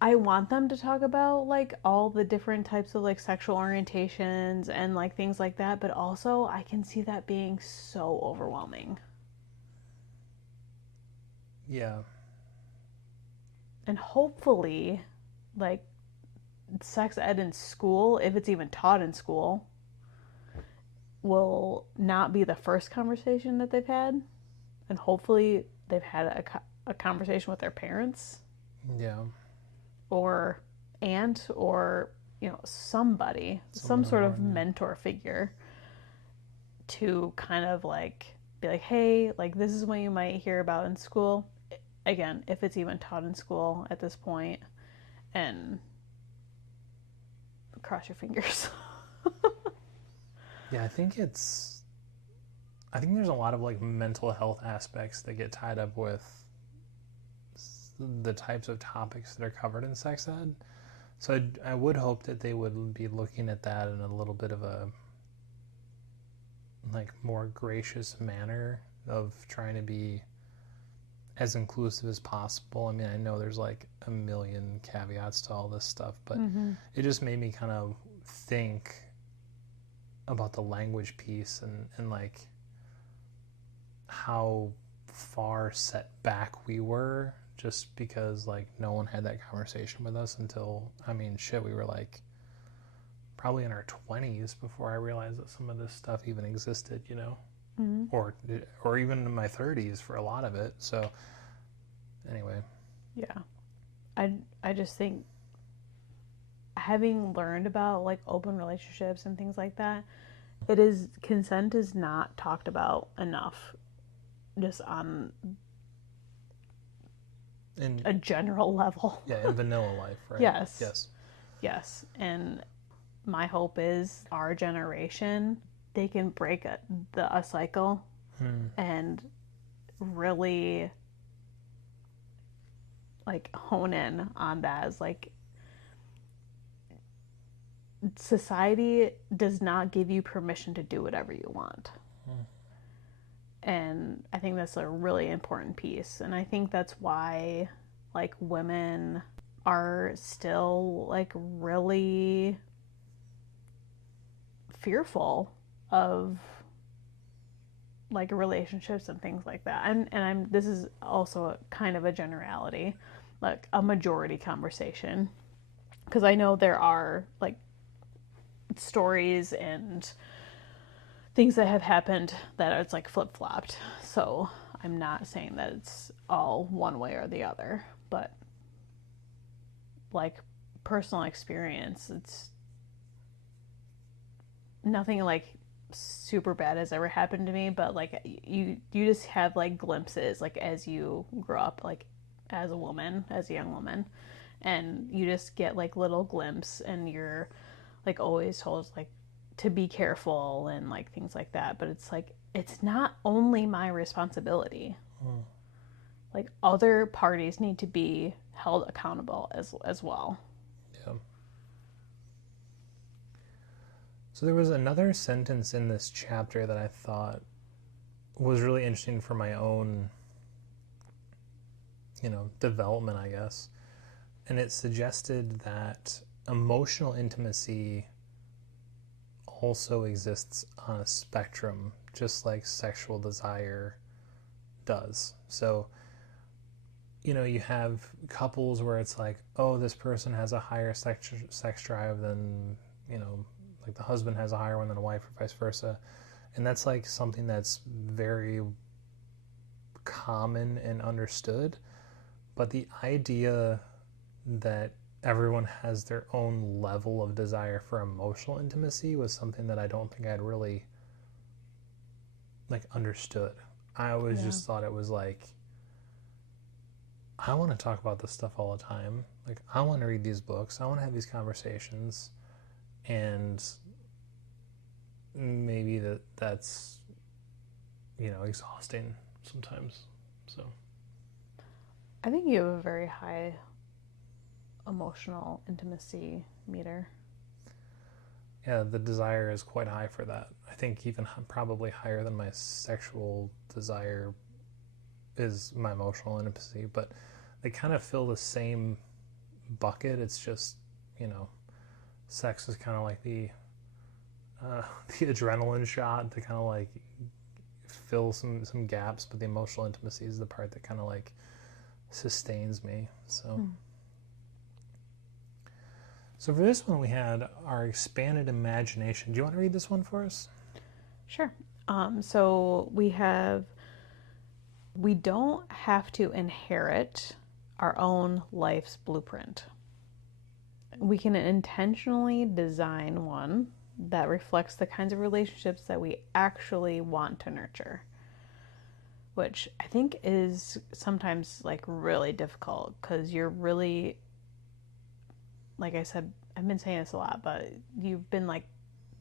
I want them to talk about, like, all the different types of, like, sexual orientations and, like, things like that, but also I can see that being so overwhelming. Yeah. And hopefully, like, sex ed in school, if it's even taught in school, will not be the first conversation that they've had. And hopefully they've had a conversation with their parents. Yeah. Or aunt, or, somebody, some sort of mentor figure to kind of, like, be like, hey, like, this is what you might hear about in school. Again, if it's even taught in school at this point, and cross your fingers. Yeah, I think there's a lot of, like, mental health aspects that get tied up with the types of topics that are covered in sex ed. So I would hope that they would be looking at that in a little bit of a, like, more gracious manner of trying to be as inclusive as possible. I mean, I know there's, like, a million caveats to all this stuff, but it just made me kind of think about the language piece and like how far set back we were, just because, like, no one had that conversation with us until, I mean, shit, we were, like, probably in our 20s before I realized that some of this stuff even existed, or even in my 30s for a lot of it. So anyway. Yeah. I just think, having learned about, like, open relationships and things like that, consent is not talked about enough, just on in a general level. Yeah, in vanilla life, right? Yes. And my hope is our generation, they can break a cycle and really, like, hone in on that as, like, society does not give you permission to do whatever you want. And I think that's a really important piece. And I think that's why, like, women are still, like, really fearful of, like, relationships and things like that. And this is also kind of a generality, like, a majority conversation. Because I know there are, like, stories and things that have happened that it's like flip-flopped. So I'm not saying that it's all one way or the other, but like personal experience, it's nothing like super bad has ever happened to me, but like you just have like glimpses like as you grow up, like as a woman, as a young woman, and you just get like little glimpses, and you're like always told like to be careful and like things like that, but it's like it's not only my responsibility. Like other parties need to be held accountable as well. Yeah. So there was another sentence in this chapter that I thought was really interesting for my own, development, I guess. And it suggested that emotional intimacy also exists on a spectrum, just like sexual desire does. So, you have couples where it's like, oh, this person has a higher sex drive than, like the husband has a higher one than a wife, or vice versa. And that's like something that's very common and understood. But the idea that everyone has their own level of desire for emotional intimacy was something that I don't think I'd really like understood. I always just thought it was like, I want to talk about this stuff all the time. Like, I want to read these books. I want to have these conversations. And maybe that's, exhausting sometimes. So I think you have a very high emotional intimacy meter. Yeah, the desire is quite high for that. I think even probably higher than my sexual desire is my emotional intimacy, but they kind of fill the same bucket. It's just, sex is kind of like the adrenaline shot to kind of like fill some gaps, but the emotional intimacy is the part that kind of like sustains me. So for this one, we had our expanded imagination. Do you want to read this one for us? Sure. So we don't have to inherit our own life's blueprint. We can intentionally design one that reflects the kinds of relationships that we actually want to nurture, which I think is sometimes like really difficult because you're really, like I said, I've been saying this a lot, but you've been like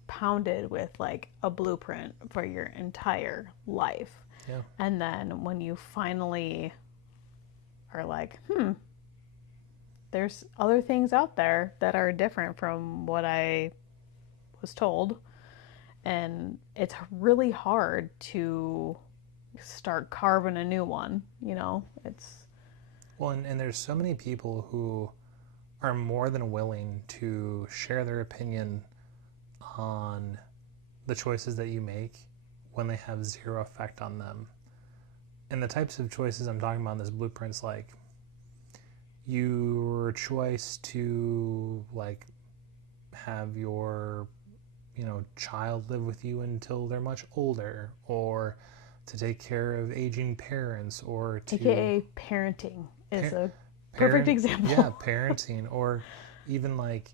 pounded with like a blueprint for your entire life. Yeah. And then when you finally are like, there's other things out there that are different from what I was told. And it's really hard to start carving a new one, Well, and there's so many people who are more than willing to share their opinion on the choices that you make when they have zero effect on them. And the types of choices I'm talking about in this blueprint's like your choice to like have your child live with you until they're much older, or to take care of aging parents, or to AKA parenting is a perfect example. Yeah, parenting, or even like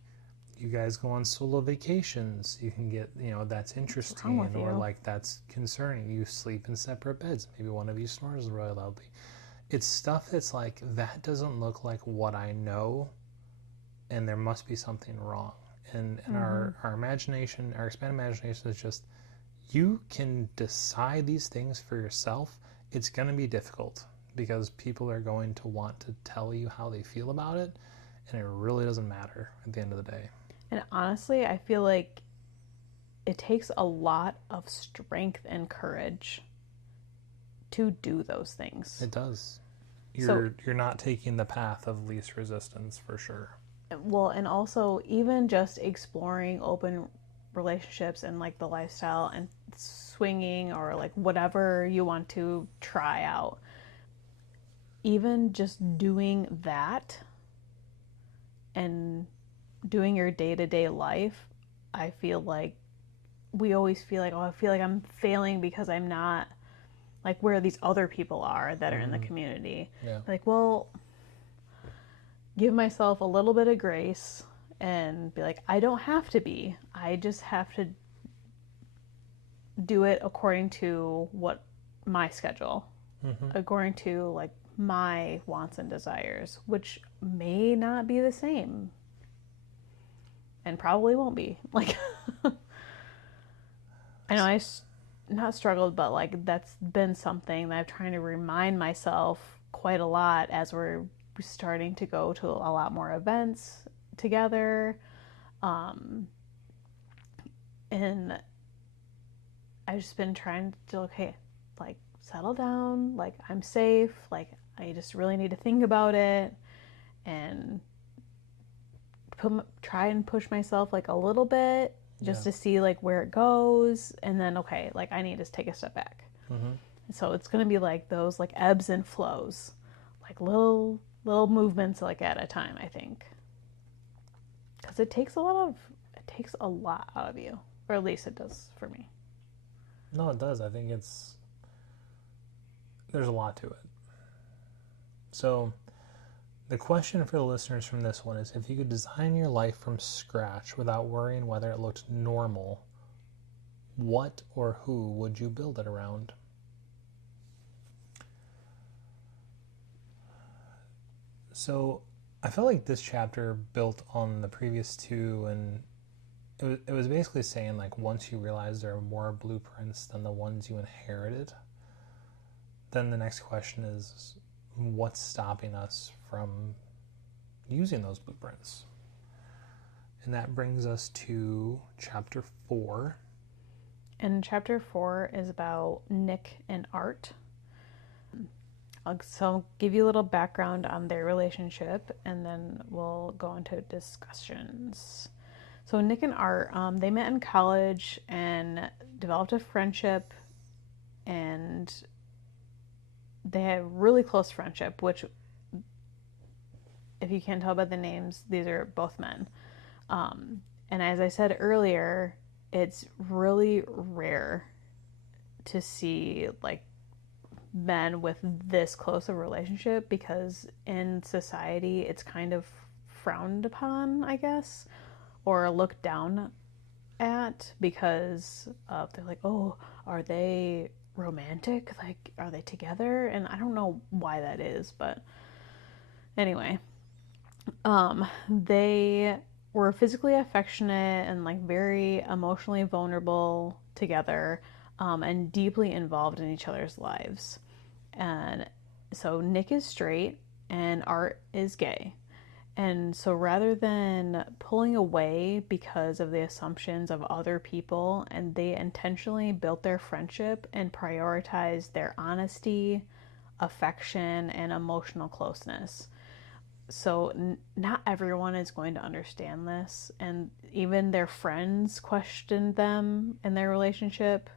you guys go on solo vacations, you can get, that's interesting, or like that's concerning. You sleep in separate beds. Maybe one of you snores really loudly. It's stuff that's like, that doesn't look like what I know, and there must be something wrong. And our imagination, our expanded imagination is just, you can decide these things for yourself. It's going to be difficult because people are going to want to tell you how they feel about it, and it really doesn't matter at the end of the day. And honestly, I feel like it takes a lot of strength and courage to do those things. It does. You're not taking the path of least resistance for sure. Well, and also even just exploring open relationships and like the lifestyle and swinging or like whatever you want to try out. Even just doing that and doing your day-to-day life, I feel like we always feel like, oh, I feel like I'm failing because I'm not like where these other people are that are in the community. Yeah. Like, well, give myself a little bit of grace and be like, I don't have to be. I just have to do it according to what my schedule, according to like my wants and desires, which may not be the same and probably won't be. Like, I know not struggled, but like that's been something that I'm trying to remind myself quite a lot as we're starting to go to a lot more events together. And I've just been trying to, okay, like settle down, like I'm safe, like I just really need to think about it and try and push myself like a little bit just to see like where it goes, and then okay, like I need to take a step back. So it's gonna be like those like ebbs and flows, like little movements like at a time, I think, because it takes a lot out of you, or at least it does for me. No, it does. I think there's a lot to it. So the question for the listeners from this one is, if you could design your life from scratch without worrying whether it looked normal, what or who would you build it around? So I felt like this chapter built on the previous two, and it was basically saying like once you realize there are more blueprints than the ones you inherited, then the next question is, what's stopping us from using those blueprints? And that brings us to chapter 4. And chapter 4 is about Nick and Art. I'll give you a little background on their relationship, and then we'll go into discussions. So Nick and Art, they met in college and developed a friendship, and they had a really close friendship, which, if you can't tell by the names, these are both men. And as I said earlier, it's really rare to see like men with this close a relationship, because in society it's kind of frowned upon, I guess, or looked down at, because they're like, oh, are they romantic? Like, are they together? And I don't know why that is, but anyway, they were physically affectionate and like very emotionally vulnerable together, and deeply involved in each other's lives. And so Nick is straight and Art is gay. And so rather than pulling away because of the assumptions of other people, and they intentionally built their friendship and prioritized their honesty, affection, and emotional closeness. So not everyone is going to understand this, and even their friends questioned them in their relationship,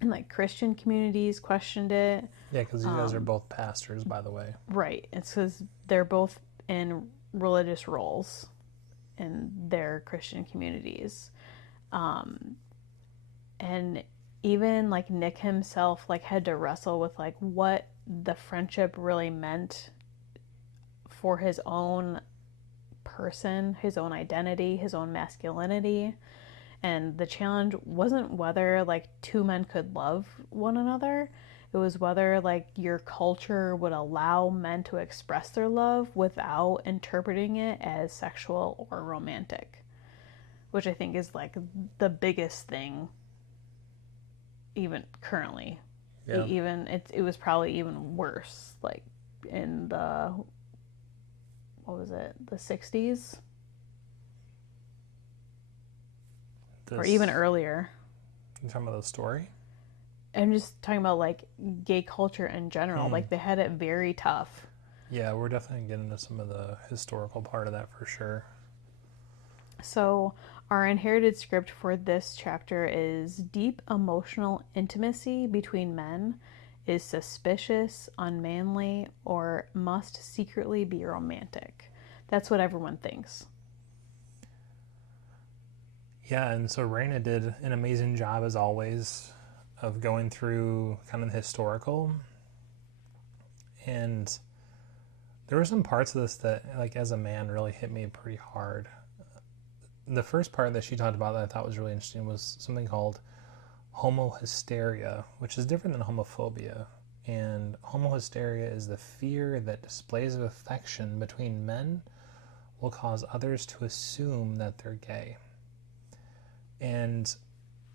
and like Christian communities questioned it. Yeah, because you guys are both pastors, by the way. Right. It's because they're both in religious roles in their Christian communities. And even like Nick himself like had to wrestle with like what the friendship really meant for his own person, his own identity, his own masculinity. And the challenge wasn't whether like two men could love one another. It was whether like your culture would allow men to express their love without interpreting it as sexual or romantic, which I think is like the biggest thing even currently. Yeah. Even it was probably even worse like in the, what was it, the 60s? or even earlier. You talking about the story? I'm just talking about like gay culture in general. Like they had it very tough. Yeah, we're definitely getting into some of the historical part of that for sure. So our inherited script for this chapter is deep emotional intimacy between men is suspicious, unmanly, or must secretly be romantic. That's what everyone thinks. Yeah, and so Rhaina did an amazing job, as always, of going through kind of the historical. And there were some parts of this that, like, as a man, really hit me pretty hard. The first part that she talked about that I thought was really interesting was something called homohysteria, which is different than homophobia. And homohysteria is the fear that displays of affection between men will cause others to assume that they're gay. And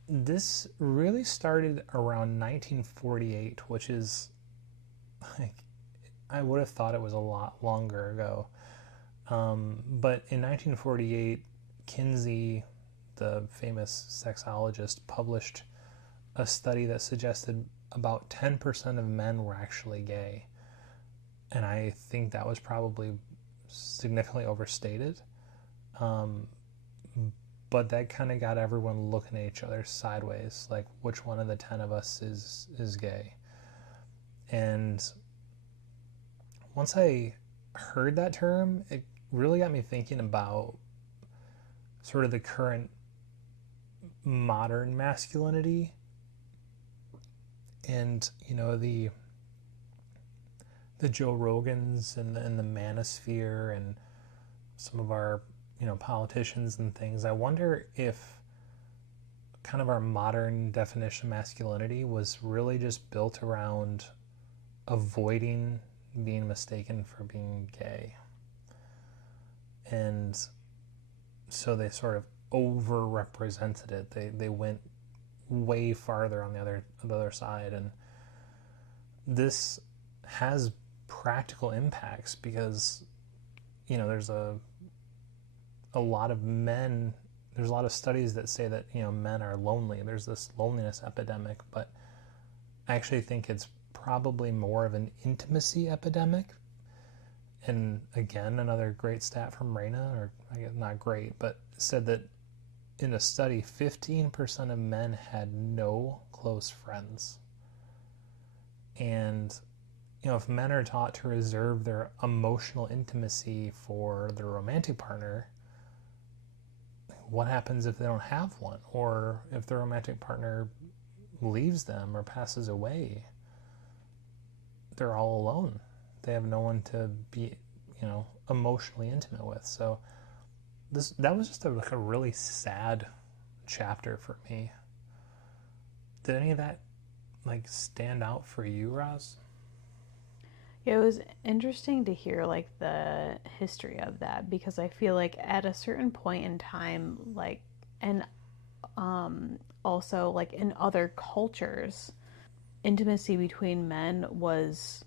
this really started around 1948, which is, like, I would have thought it was a lot longer ago. But in 1948, Kinsey, the famous sexologist, published a study that suggested about 10% of men were actually gay. And I think that was probably significantly overstated. But that kind of got everyone looking at each other sideways, like which one of the 10 of us is gay. And once I heard that term, it really got me thinking about sort of the current modern masculinity and, you know, the Joe Rogans and the manosphere and some of our, you know, politicians and things. I wonder if kind of our modern definition of masculinity was really just built around avoiding being mistaken for being gay. And so they sort of overrepresented it. They went way farther on the other side, and this has practical impacts because, you know, there's a lot of men, there's a lot of studies that say that, you know, men are lonely. There's this loneliness epidemic, but I actually think it's probably more of an intimacy epidemic. And again, another great stat from Rhaina, or I guess not great, but said that in a study, 15% of men had no close friends. And, you know, if men are taught to reserve their emotional intimacy for their romantic partner, what happens if they don't have one? Or if their romantic partner leaves them or passes away? They're all alone. They have no one to be, you know, emotionally intimate with. So that was just a really sad chapter for me. Did any of that like stand out for you, Roz? Yeah, it was interesting to hear like the history of that because I feel like at a certain point in time, like, and also like in other cultures, intimacy between men was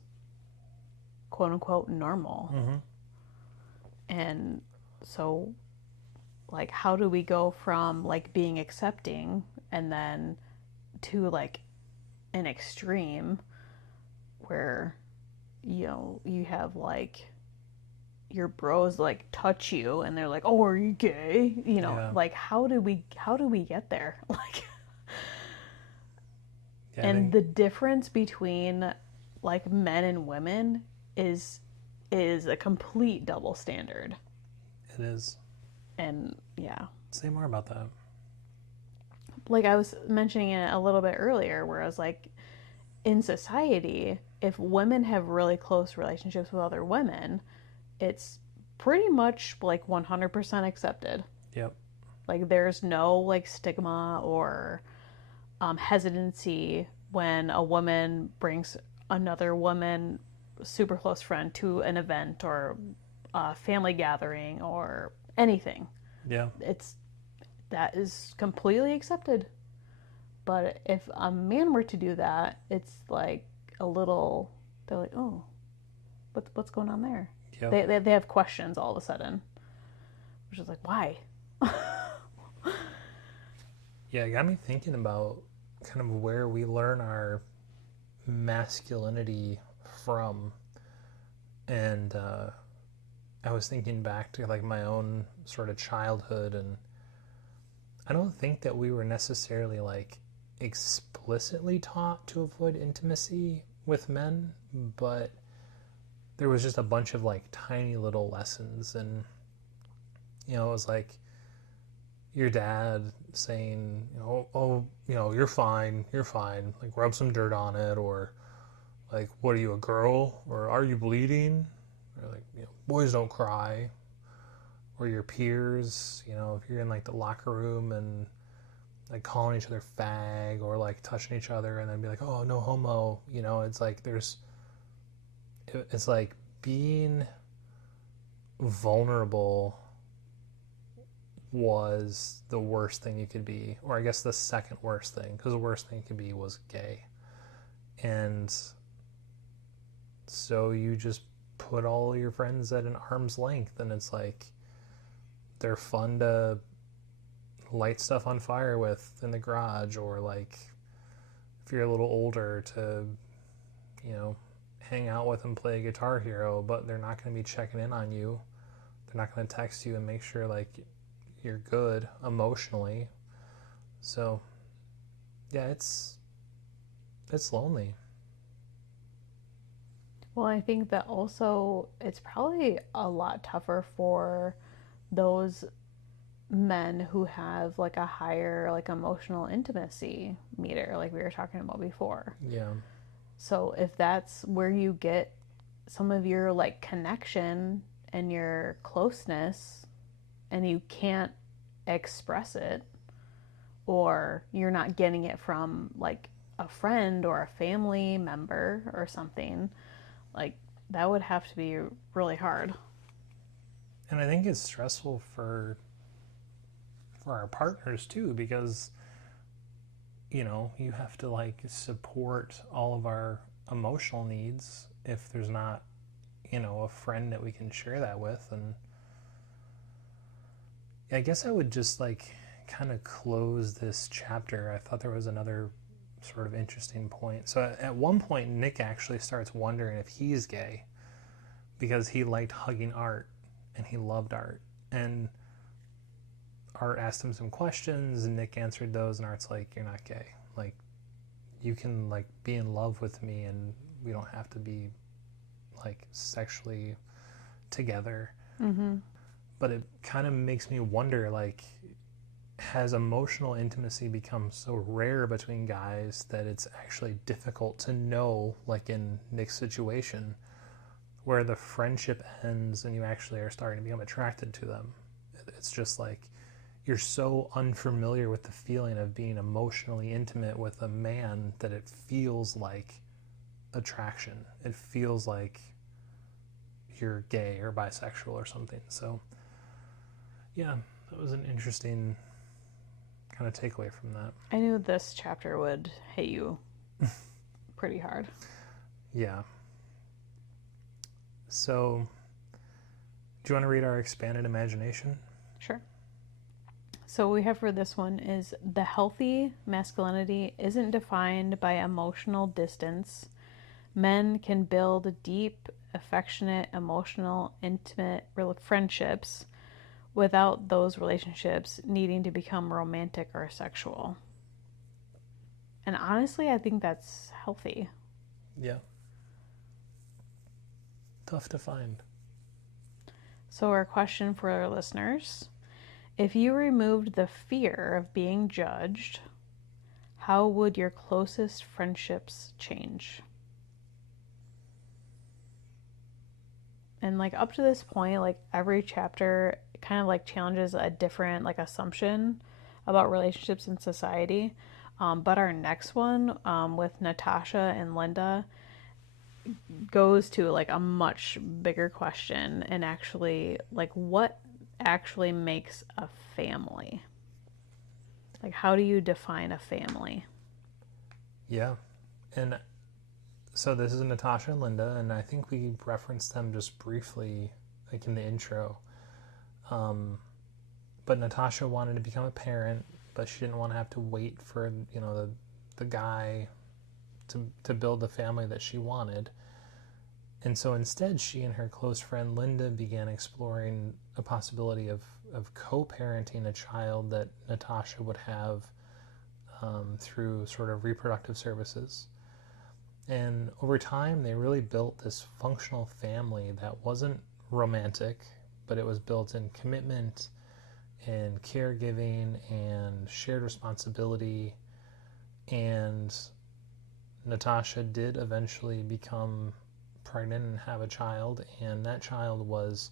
quote unquote normal. Mm-hmm. And so like how do we go from like being accepting and then to like an extreme where, you know, you have like your bros like touch you and they're like, oh, are you gay? You know, Yeah. like how do we get there? Like, Yeah, and the difference between like men and women is a complete double standard. it is. And yeah, Say more about that. like I was mentioning it a little bit earlier where I was like, in society, if women have really close relationships with other women, it's pretty much like 100% accepted. Yep. Like there's no like stigma or hesitancy when a woman brings another woman, super close friend, to an event or a family gathering or anything. Yeah. That is completely accepted. But if a man were to do that, it's like a little, they're like, oh, what's going on there? Yep. They have questions all of a sudden, which is like, why? Yeah, it got me thinking about kind of where we learn our masculinity from. And I was thinking back to like my own sort of childhood, and I don't think that we were necessarily like explicitly taught to avoid intimacy with men, but there was just a bunch of like tiny little lessons. And it was like your dad saying, oh, you're fine, like rub some dirt on it, or like, what are you, a girl, or are you bleeding, or like, boys don't cry. Or your peers, if you're in like the locker room and like calling each other fag, or like touching each other and then be like, oh, no homo, it's like it's like being vulnerable was the worst thing you could be, or I guess the second worst thing, because the worst thing you could be was gay. And so you just put all your friends at an arm's length, and it's like they're fun to light stuff on fire with in the garage, or like if you're a little older to hang out with and play Guitar Hero, but they're not going to be checking in on you. They're not going to text you and make sure like you're good emotionally. So yeah, it's lonely. Well, I think that also it's probably a lot tougher for those men who have like a higher like emotional intimacy meter, like we were talking about before. Yeah. So if that's where you get some of your like connection and your closeness, and you can't express it, or you're not getting it from like a friend or a family member or something, like that would have to be really hard. And I think it's stressful for our partners too, because you have to like support all of our emotional needs if there's not a friend that we can share that with. And I guess I would just like kind of close this chapter. I thought there was another sort of interesting point. So at one point, Nick actually starts wondering if he's gay, because he liked hugging Art and he loved Art. And Art asked him some questions and Nick answered those, and Art's like, you're not gay. Like, you can like be in love with me and we don't have to be like sexually together. Mm-hmm. But it kind of makes me wonder, like, has emotional intimacy become so rare between guys that it's actually difficult to know, like in Nick's situation, where the friendship ends and you actually are starting to become attracted to them? It's just like you're so unfamiliar with the feeling of being emotionally intimate with a man that it feels like attraction. It feels like you're gay or bisexual or something. So yeah, that was an interesting kind of takeaway from that. I knew this chapter would hit you pretty hard. Yeah. So, do you want to read our expanded imagination? Sure. So what we have for this one is: the healthy masculinity isn't defined by emotional distance. Men can build deep, affectionate, emotional, intimate friendships without those relationships needing to become romantic or sexual. And honestly, I think that's healthy. Yeah. Tough to find. So our question for our listeners: if you removed the fear of being judged, how would your closest friendships change? And like up to this point, like every chapter kind of like challenges a different like assumption about relationships in society. But our next one with Natasha and Linda goes to like a much bigger question, and actually like what actually makes a family? Like, how do you define a family? Yeah. And so this is Natasha and Linda, and I think we referenced them just briefly like in the intro. But Natasha wanted to become a parent. but she didn't want to have to wait for, you know, the guy to build the family that she wanted. And so instead, she and her close friend Linda began exploring a possibility of co-parenting a child that Natasha would have through sort of reproductive services. And over time, they really built this functional family that wasn't romantic, but it was built in commitment and caregiving and shared responsibility. And Natasha did eventually become pregnant and have a child, and that child was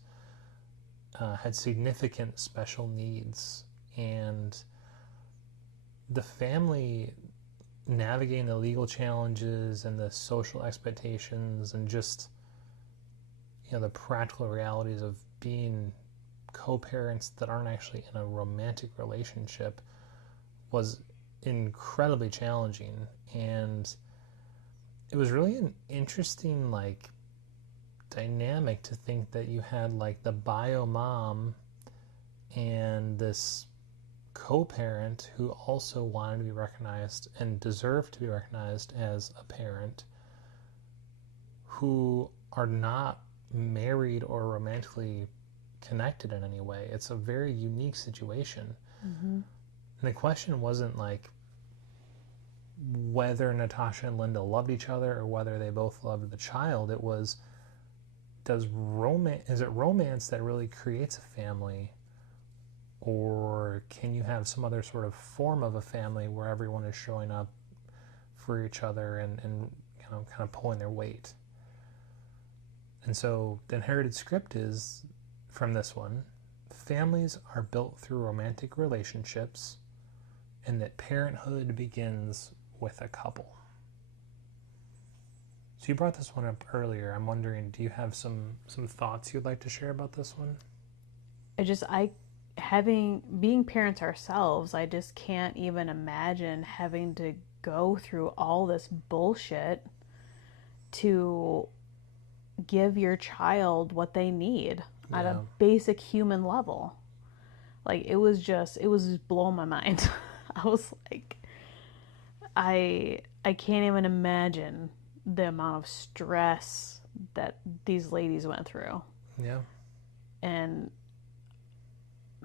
had significant special needs, and the family navigating the legal challenges and the social expectations and just, you know, the practical realities of being co-parents that aren't actually in a romantic relationship was incredibly challenging. And it was really an interesting like dynamic to think that you had like the bio mom and this co-parent who also wanted to be recognized and deserved to be recognized as a parent, who are not married or romantically connected in any way. It's a very unique situation. Mm-hmm. And the question wasn't like whether Natasha and Linda loved each other or whether they both loved the child. It was, is it romance that really creates a family, or can you have some other sort of form of a family where everyone is showing up for each other and kind of pulling their weight? And so the inherited script is, from this one, families are built through romantic relationships, and that parenthood begins with a couple. So you brought this one up earlier. I'm wondering, do you have some thoughts you'd like to share about this one? Being parents ourselves, I just can't even imagine having to go through all this bullshit to give your child what they need at a basic human level. Like, it was just blowing my mind. I was like, I can't even imagine the amount of stress that these ladies went through. Yeah. And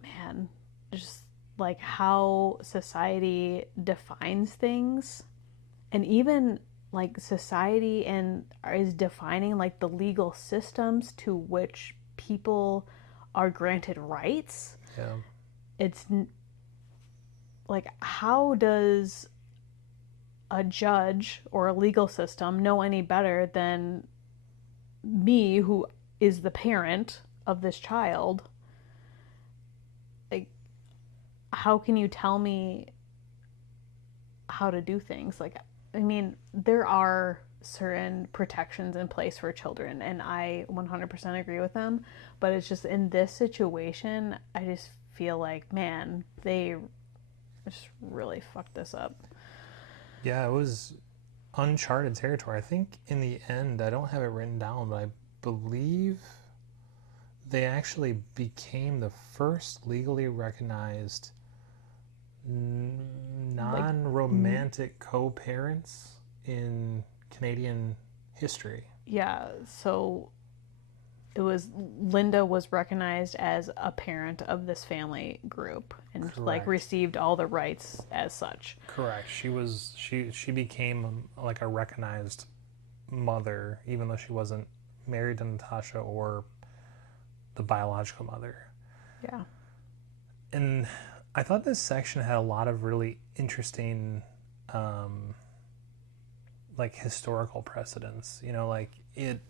man, just like how society defines things, and even like society and is defining like the legal systems to which people are granted rights. Yeah. It's like, how does a judge or a legal system know any better than me, who is the parent of this child? Like, how can you tell me how to do things? Like, I mean, there are certain protections in place for children, and I 100% agree with them, but it's just in this situation, I just feel like, man, they just really fucked this up. Yeah, it was uncharted territory. I think in the end, I don't have it written down, but I believe they actually became the first legally recognized non-romantic co-parents in Canadian history. Yeah, so it was, Linda was recognized as a parent of this family group and Correct. like received all the rights as such. Correct. She became like a recognized mother, even though she wasn't married to Natasha or the biological mother. Yeah. And I thought this section had a lot of really interesting like historical precedents. You know, like it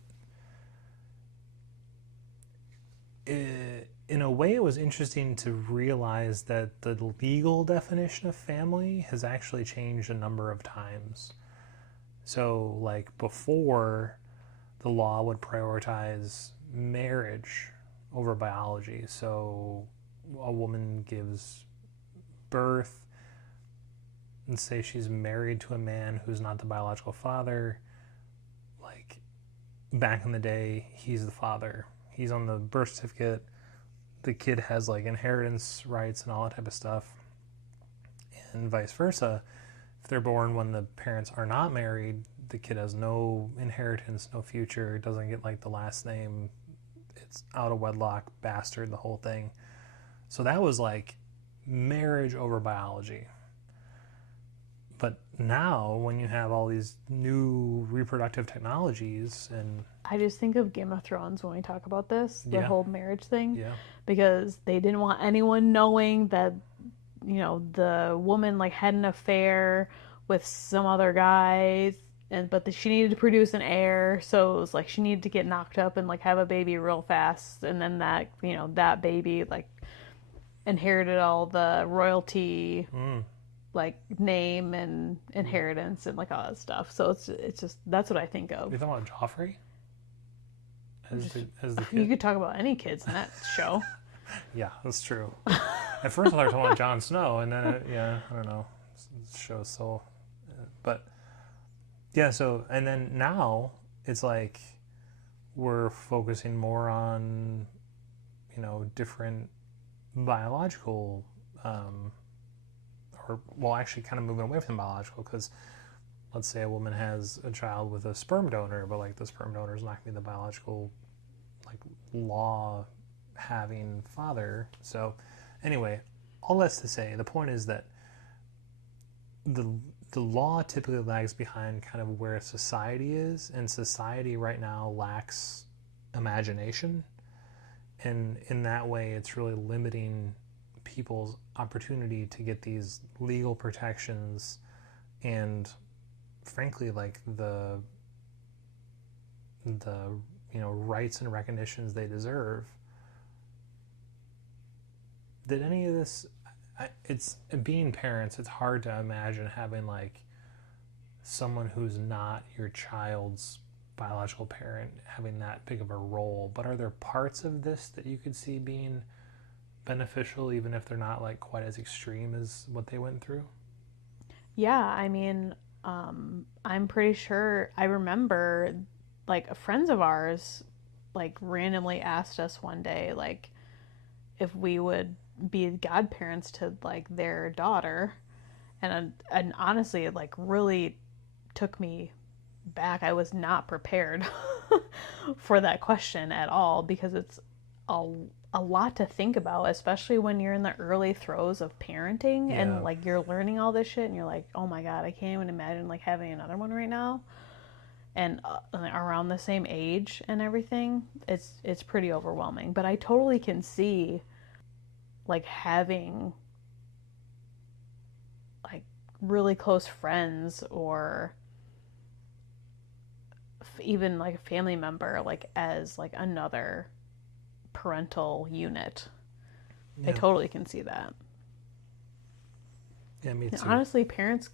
in a way, it was interesting to realize that the legal definition of family has actually changed a number of times. So, like, before, the law would prioritize marriage over biology. So, a woman gives birth, and say she's married to a man who's not the biological father. Like, back in the day, he's the father. He's on the birth certificate. The kid has like inheritance rights and all that type of stuff. and vice versa. If they're born when the parents are not married, the kid has no inheritance, no future, doesn't get like the last name, it's out of wedlock, bastard, the whole thing. So that was like marriage over biology. But now when you have all these new reproductive technologies, and I just think of Game of Thrones when we talk about this, the Yeah. whole marriage thing, yeah, because they didn't want anyone knowing that, you know, the woman like had an affair with some other guy, but she needed to produce an heir, so it was like she needed to get knocked up and like have a baby real fast, and then that, you know, that baby like inherited all the royalty, like name and inheritance and like all that stuff. So it's just, that's what I think of. You're talking about Joffrey as the You kid? could talk about any kids in that show. Yeah, that's true. At first I thought you were talking about Jon Snow, and then I don't know, this show's so, but yeah. So and then now it's like we're focusing more on, you know, different biological, or well, actually, kind of moving away from biological, because let's say a woman has a child with a sperm donor, but like the sperm donor is not going to be the biological, like, law having father. So anyway, all that's to say, the point is that the law typically lags behind kind of where society is, and society right now lacks imagination, and in that way it's really limiting people's opportunity to get these legal protections and frankly like the you know, rights and recognitions they deserve. Did any of this, it's being parents, it's hard to imagine having like someone who's not your child's biological parent having that big of a role, but are there parts of this that you could see being beneficial, even if they're not like quite as extreme as what they went through? Yeah, I mean, I'm pretty sure I remember like friends of ours like randomly asked us one day like if we would be godparents to like their daughter, and honestly it like really took me back. I was not prepared for that question at all, because it's a lot to think about, especially when you're in the early throes of parenting Yeah. and like you're learning all this shit and you're like, oh my god, I can't even imagine like having another one right now, and around the same age and everything. It's pretty overwhelming, but I totally can see like having like really close friends or even like a family member like as like another parental unit. Yeah. I totally can see that. Yeah, me And too. honestly, parents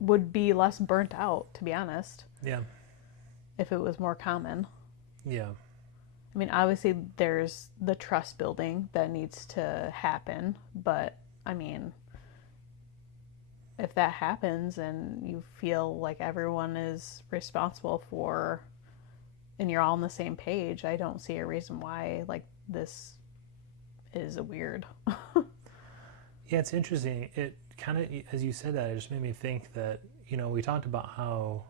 would be less burnt out, to be honest, Yeah. if it was more common. Yeah. I mean, obviously there's the trust building that needs to happen, but I mean, if that happens and you feel like everyone is responsible for and you're all on the same page, I don't see a reason why like this is weird. Yeah, it's interesting. It kind of, as you said that, it just made me think that, you know, we talked about how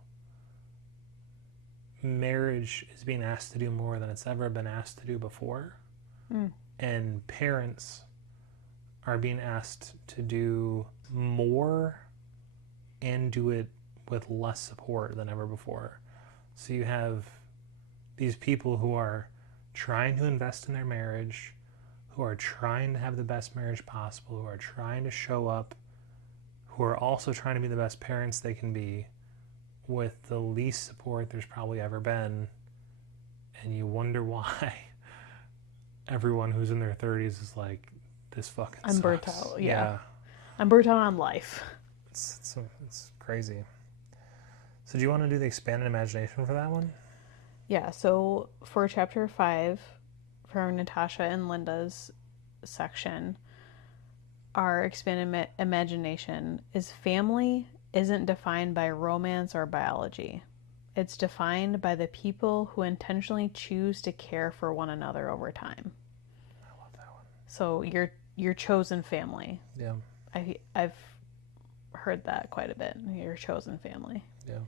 marriage is being asked to do more than it's ever been asked to do before. And parents are being asked to do more and do it with less support than ever before. So you have these people who are trying to invest in their marriage, who are trying to have the best marriage possible, who are trying to show up, who are also trying to be the best parents they can be, with the least support there's probably ever been. And you wonder why everyone who's in their 30s is like, this fucking I'm sucks. burnt out. Yeah. I'm burnt out on life. It's crazy. So do you want to do the expanded imagination for that one? Yeah, so for chapter 5, for Natasha and Linda's section, our expanded imagination is family isn't defined by romance or biology. It's defined by the people who intentionally choose to care for one another over time. I love that one. So your chosen family. Yeah. I've heard that quite a bit. Your chosen family. Yeah.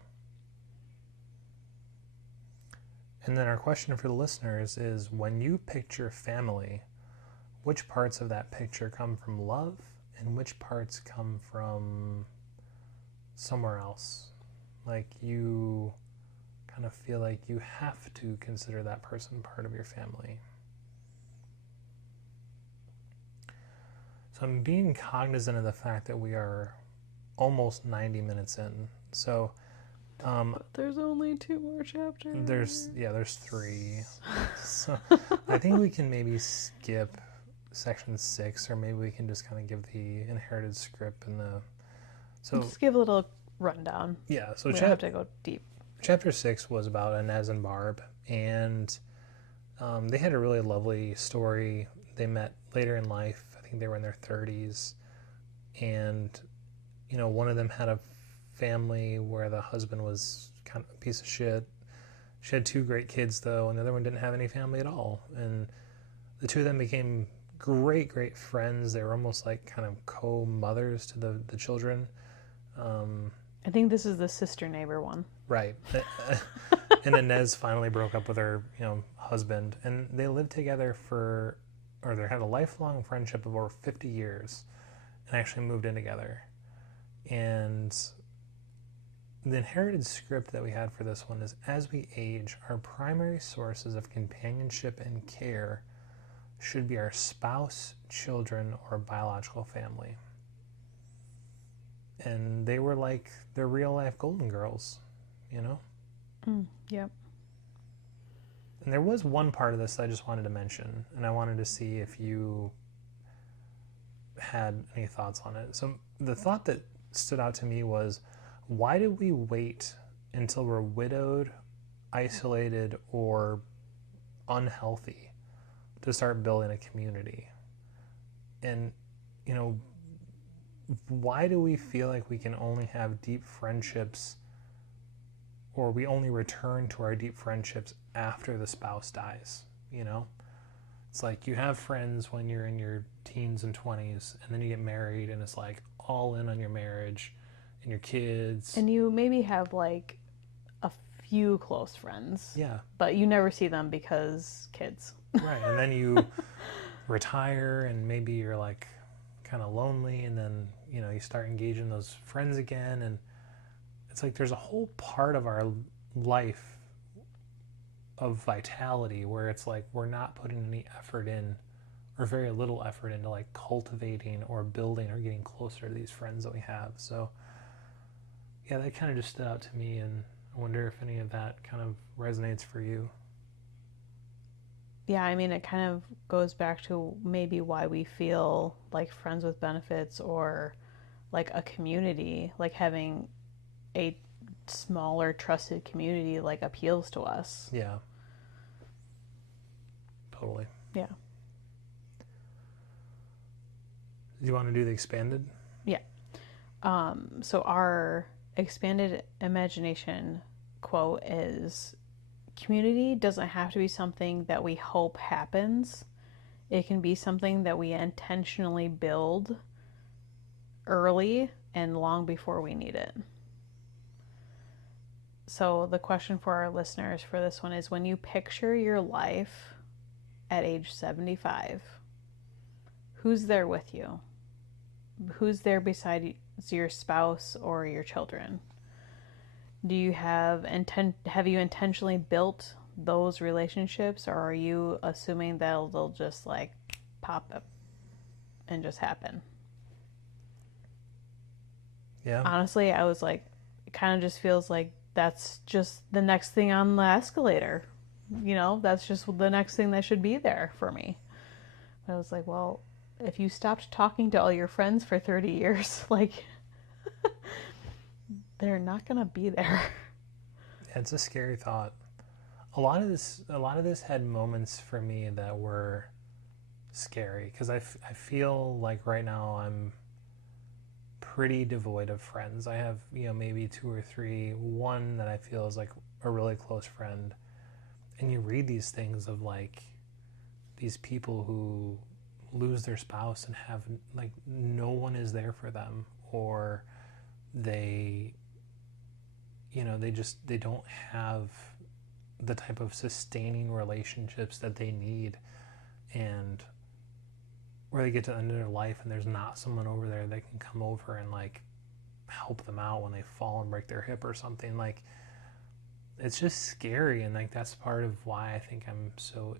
And then our question for the listeners is, when you picture family, which parts of that picture come from love and which parts come from somewhere else? Like you kind of feel like you have to consider that person part of your family. So I'm being cognizant of the fact that we are almost 90 minutes in. So but there's only 2 more chapters. There's 3. So I think we can maybe skip section 6, or maybe we can just kind of give the inherited script and the. So just give a little rundown. Yeah. So we don't have to go deep. Chapter 6 was about Inez and Barb, and they had a really lovely story. They met later in life. I think they were in their 30s, and one of them had a family where the husband was kind of a piece of shit. She had 2 great kids though, and the other one didn't have any family at all. And the 2 of them became great friends. They were almost like kind of co-mothers to the children. I think this is the sister neighbor one. Right. And Inez finally broke up with her husband, and they lived together they had a lifelong friendship of over 50 years and actually moved in together. And the inherited script that we had for this one is, as we age, our primary sources of companionship and care should be our spouse, children, or biological family. And they were like the real life Golden Girls, Yep. And there was one part of this I just wanted to mention, and I wanted to see if you had any thoughts on it. So the thought that stood out to me was, why did we wait until we're widowed, isolated, or unhealthy to start building a community? And, why do we feel like we can only have deep friendships, or we only return to our deep friendships after the spouse dies? It's like you have friends when you're in your teens and 20s, and then you get married, and it's like all in on your marriage and your kids. And you maybe have like a few close friends. Yeah. But you never see them because kids. Right. And then you retire, and maybe you're like kind of lonely, and then, you start engaging those friends again. And it's like there's a whole part of our life of vitality where it's like we're not putting any effort in, or very little effort into like cultivating or building or getting closer to these friends that we have. So yeah, that kind of just stood out to me, and I wonder if any of that kind of resonates for you. Yeah, I mean, it kind of goes back to maybe why we feel like friends with benefits, or like a community, like having a smaller trusted community, like appeals to us. Yeah. Totally. Yeah. Do you want to do the expanded? Yeah. So our expanded imagination quote is, community doesn't have to be something that we hope happens. It can be something that we intentionally build early and long before we need it. So the question for our listeners for this one is, when you picture your life at age 75, who's there with you? Who's there beside your spouse or your children? Do you have you intentionally built those relationships, or are you assuming that they'll just like pop up and just happen? Yeah. Honestly, I was like, it kind of just feels like that's just the next thing on the escalator. That's just the next thing that should be there for me. But I was like, well, if you stopped talking to all your friends for 30 years, like, they're not going to be there. It's a scary thought. A lot of this had moments for me that were scary, because I feel like right now I'm pretty devoid of friends. I have, maybe 2 or 3, one that I feel is like a really close friend. And you read these things of like these people who lose their spouse and have like no one is there for them, or they, they don't have the type of sustaining relationships that they need, and where they get to the end of their life and there's not someone over there that can come over and like help them out when they fall and break their hip or something. Like, it's just scary, and like that's part of why I think I'm so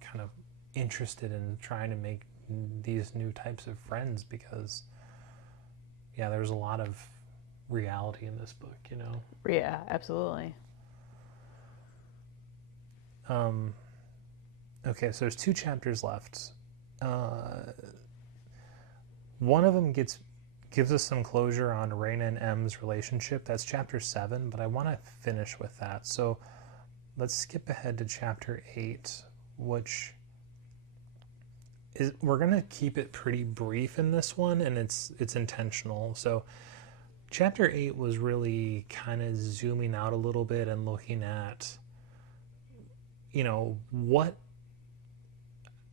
kind of interested in trying to make these new types of friends, because there's a lot of reality in this book, Yeah, absolutely. Okay, so there's 2 chapters left. One of them gives us some closure on Rhaina and M's relationship. That's chapter 7, but I want to finish with that. So let's skip ahead to chapter 8, which is, we're going to keep it pretty brief in this one, and it's intentional. So chapter 8 was really kind of zooming out a little bit and looking at,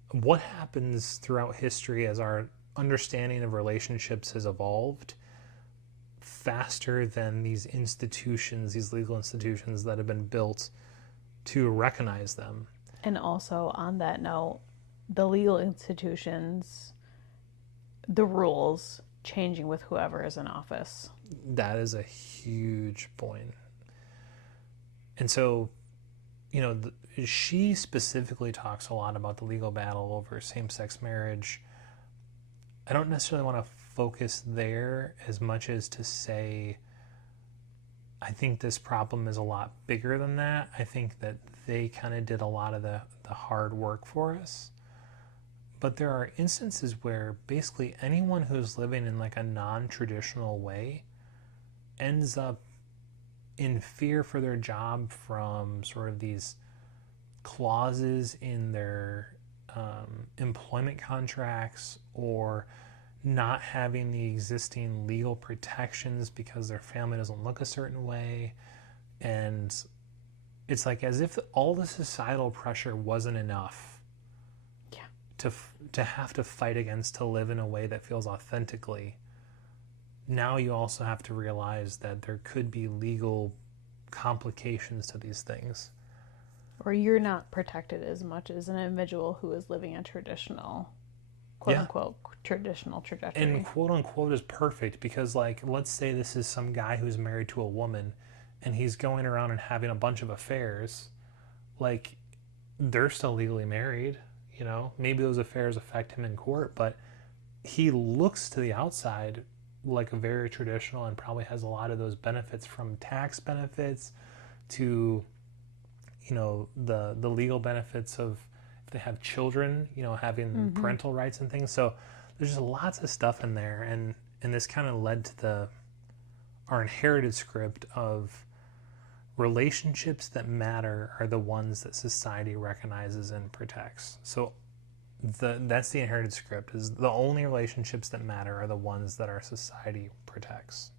what happens throughout history as our understanding of relationships has evolved faster than these institutions, these legal institutions that have been built to recognize them. And also, on that note, the legal institutions, the rules changing with whoever is in office. That is a huge point. And so, she specifically talks a lot about the legal battle over same-sex marriage. I don't necessarily want to focus there as much as to say, I think this problem is a lot bigger than that. I think that they kind of did a lot of the hard work for us. But there are instances where basically anyone who's living in like a non-traditional way ends up in fear for their job from sort of these clauses in their employment contracts, or not having the existing legal protections because their family doesn't look a certain way. And it's like as if all the societal pressure wasn't enough to have to fight against, to live in a way that feels authentically. Now you also have to realize that there could be legal complications to these things. Or you're not protected as much as an individual who is living a traditional, quote unquote, traditional trajectory. And quote unquote is perfect, because like, let's say this is some guy who's married to a woman and he's going around and having a bunch of affairs. Like, they're still legally married, maybe those affairs affect him in court, but he looks to the outside like a very traditional, and probably has a lot of those benefits, from tax benefits to the legal benefits of if they have children, having parental rights and things. So there's just lots of stuff in there, and this kind of led to our inherited script of relationships that matter are the ones that society recognizes and protects. So that's the inherited script, is the only relationships that matter are the ones that our society protects.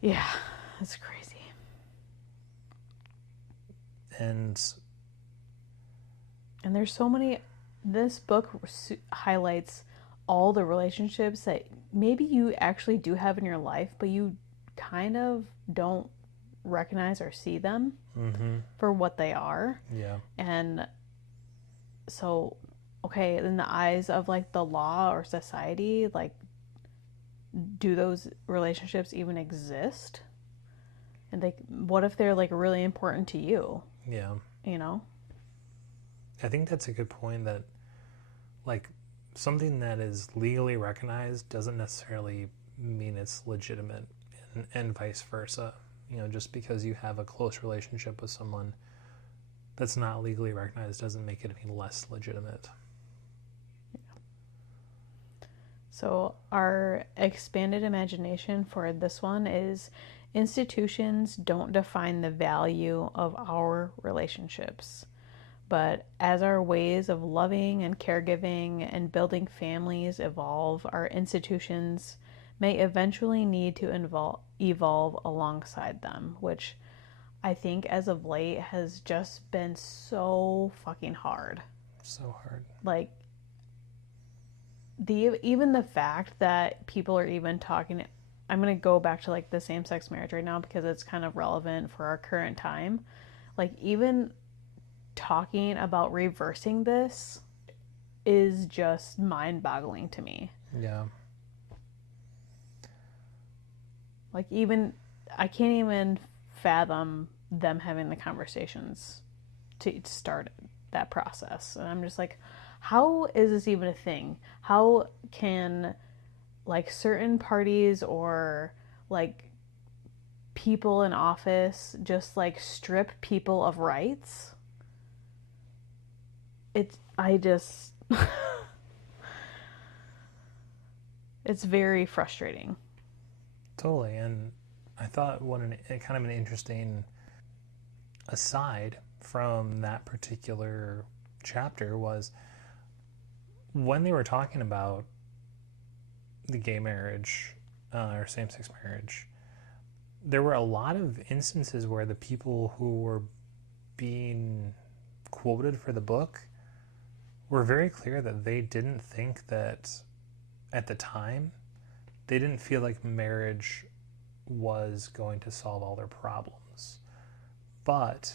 Yeah, that's crazy. And there's so many. This book highlights all the relationships that maybe you actually do have in your life, but you kind of don't recognize or see them for what they are. Yeah. And so, okay, in the eyes of like the law or society, like, do those relationships even exist? And what if they're like really important to you? Yeah. I think that's a good point, that like something that is legally recognized doesn't necessarily mean it's legitimate, and vice versa. Just because you have a close relationship with someone that's not legally recognized doesn't make it any less legitimate. Yeah. So our expanded imagination for this one is: institutions don't define the value of our relationships, but as our ways of loving and caregiving and building families evolve, our institutions may eventually need to evolve alongside them, which I think as of late has just been so fucking hard. So hard. Like, even the fact that people are even talking, I'm going to go back to like the same-sex marriage right now because it's kind of relevant for our current time. Like even talking about reversing this is just mind-boggling to me. Yeah. Like even I can't even fathom them having the conversations to start that process. And I'm just like, how is this even a thing? How can like certain parties or like people in office just like strip people of rights? I just it's very frustrating. Totally. And I thought kind of an interesting aside from that particular chapter was when they were talking about the gay marriage or same-sex marriage, there were a lot of instances where the people who were being quoted for the book were very clear that they didn't think that at the time, they didn't feel like marriage was going to solve all their problems. But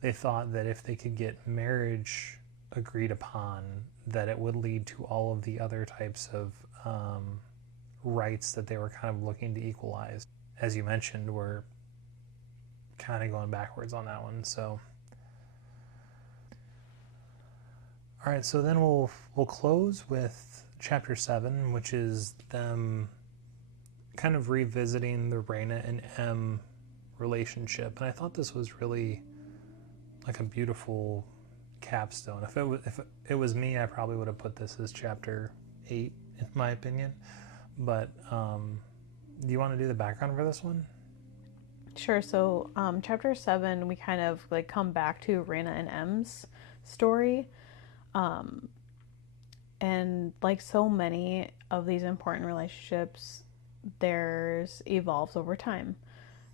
they thought that if they could get marriage agreed upon, that it would lead to all of the other types of rights that they were kind of looking to equalize. As you mentioned, we're kind of going backwards on that one. So, all right. So then we'll close with chapter 7, which is them kind of revisiting the Rhaina and M relationship. And I thought this was really like a beautiful capstone. If it was me, I probably would have put this as chapter 8, in my opinion. But do you want to do the background for this one? Sure. So chapter 7, we kind of like come back to Rhaina and M's story. And like so many of these important relationships, theirs evolves over time.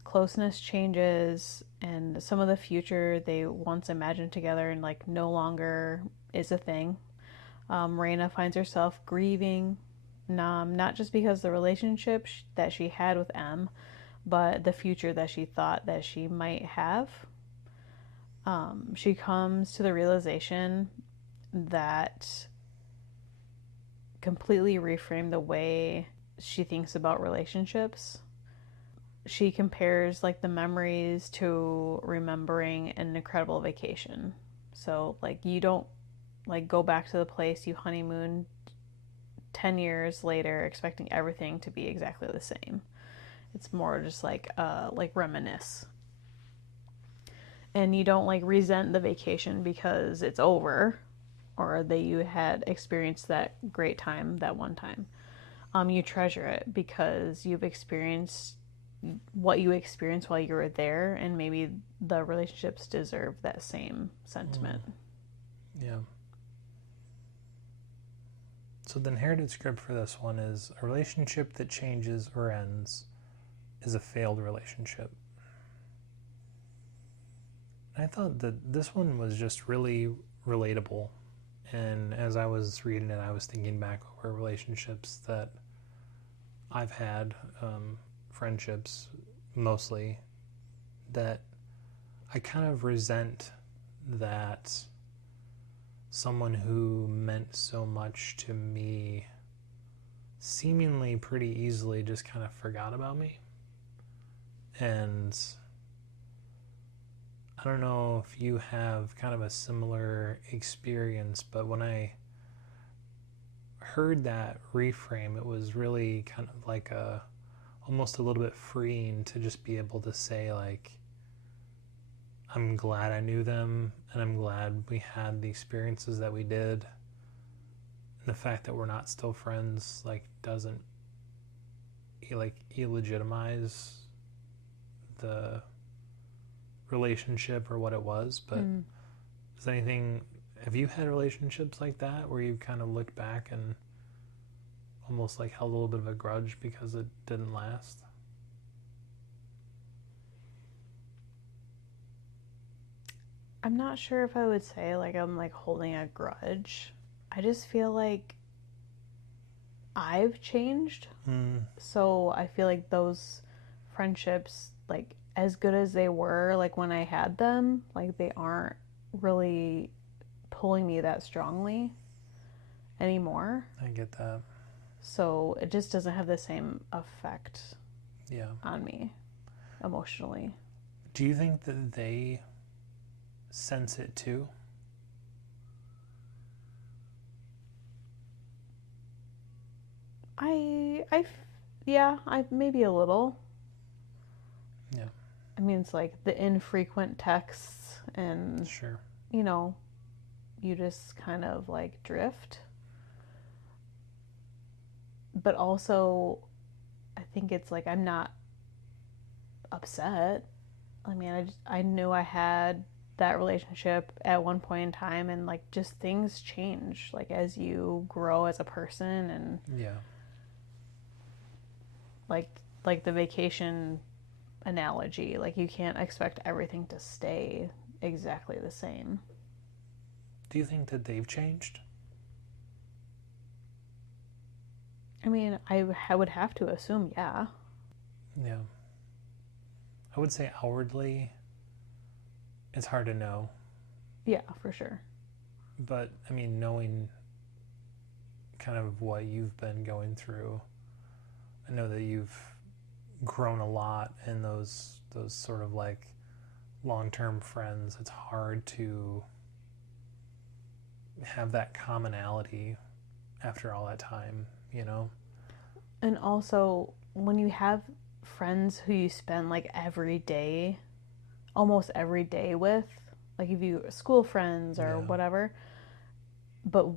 Closeness changes, and some of the future they once imagined together and like no longer is a thing. Rhaina finds herself grieving, not just because the relationship that she had with M, but the future that she thought that she might have. She comes to the realization that completely reframed the way she thinks about relationships. She compares like the memories to remembering an incredible vacation. So like you don't like go back to the place you honeymooned 10 years later expecting everything to be exactly the same. It's more just like reminisce. And you don't like resent the vacation because it's over or that you had experienced that great time that one time. You treasure it because you've experienced what you experienced while you were there, and maybe the relationships deserve that same sentiment. Yeah. So the inherited script for this one is a relationship that changes or ends is a failed relationship. I thought that this one was just really relatable. And as I was reading it, I was thinking back over relationships that I've had, friendships mostly, that I kind of resent that someone who meant so much to me seemingly pretty easily just kind of forgot about me. And I don't know if you have kind of a similar experience, but when I heard that reframe, it was really kind of like almost a little bit freeing to just be able to say like, I'm glad I knew them and I'm glad we had the experiences that we did. And the fact that we're not still friends like doesn't like illegitimize the relationship or what it was. But have you had relationships like that where you kind of looked back and almost like held a little bit of a grudge because it didn't last? I'm not sure if I would say like I'm like holding a grudge. I just feel like I've changed. So I feel like those friendships, like as good as they were, like when I had them, like they aren't really pulling me that strongly anymore. I get that. So it just doesn't have the same effect on me emotionally. Do you think that they sense it too? I maybe a little. Yeah. I mean, it's like the infrequent texts and, Sure. you know, you just kind of like drift. But also, I think it's like I'm not upset. I mean, I knew I had that relationship at one point in time, and like just things change like as you grow as a person, and like the vacation analogy, like you can't expect everything to stay exactly the same. Do you think that they've changed? I mean, I would have to assume, yeah. Yeah. I would say outwardly, it's hard to know. Yeah, for sure. But, I mean, knowing kind of what you've been going through, I know that you've grown a lot in those sort of like long-term friends. It's hard to have that commonality after all that time, you know? And also, when you have friends who you spend like every day, almost every day with, like if you school friends or whatever, but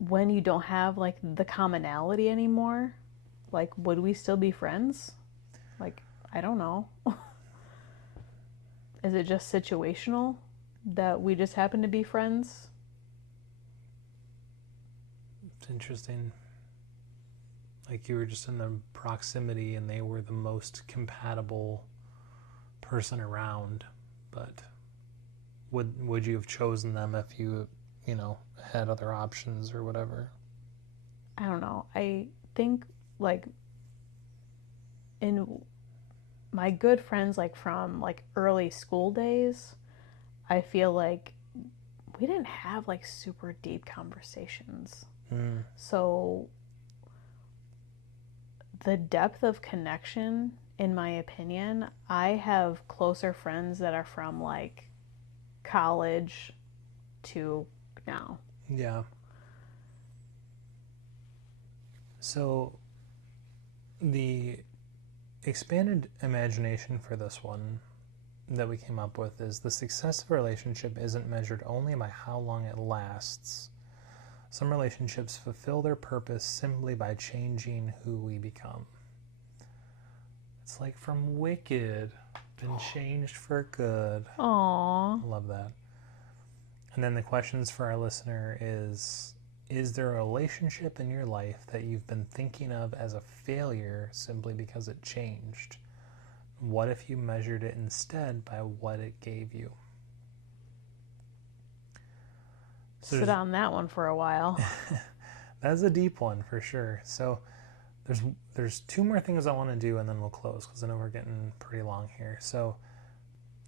when you don't have like the commonality anymore, like would we still be friends? Like, I don't know. Is it just situational that we just happen to be friends? It's interesting. Like you were just in the proximity and they were the most compatible person around, but would you have chosen them if you had other options or whatever? I don't know. I think like in my good friends, like from like early school days, I feel like we didn't have like super deep conversations. So the depth of connection, in my opinion, I have closer friends that are from like college to now. Yeah. So the expanded imagination for this one that we came up with is the success of a relationship isn't measured only by how long it lasts. Some relationships fulfill their purpose simply by changing who we become. It's like from Wicked, been changed for good. Aww. Love that. And then the questions for our listener is there a relationship in your life that you've been thinking of as a failure simply because it changed? What if you measured it instead by what it gave you? So sit on that one for a while. That's a deep one for sure. So there's two more things I want to do and then we'll close because I know we're getting pretty long here. So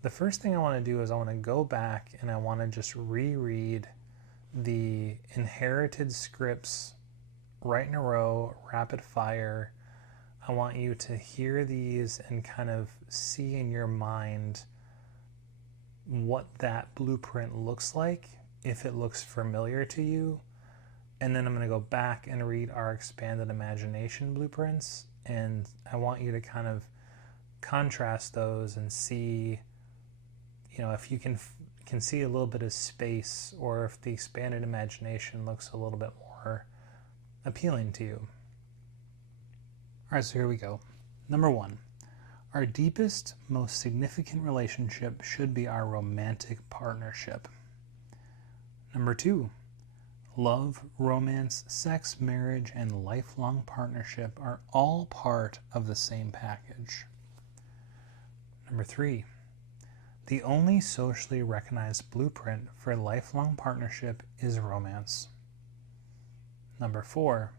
the first thing I want to do is I want to go back and I want to just reread the inherited scripts right in a row, rapid fire. I want you to hear these and kind of see in your mind what that blueprint looks like, if it looks familiar to you. And then I'm going to go back and read our expanded imagination blueprints. And I want you to kind of contrast those and see, if you can see a little bit of space or if the expanded imagination looks a little bit more appealing to you. All right, so here we go. Number 1, our deepest, most significant relationship should be our romantic partnership. Number 2, love, romance, sex, marriage, and lifelong partnership are all part of the same package. Number 3, the only socially recognized blueprint for lifelong partnership is romance. Number 4,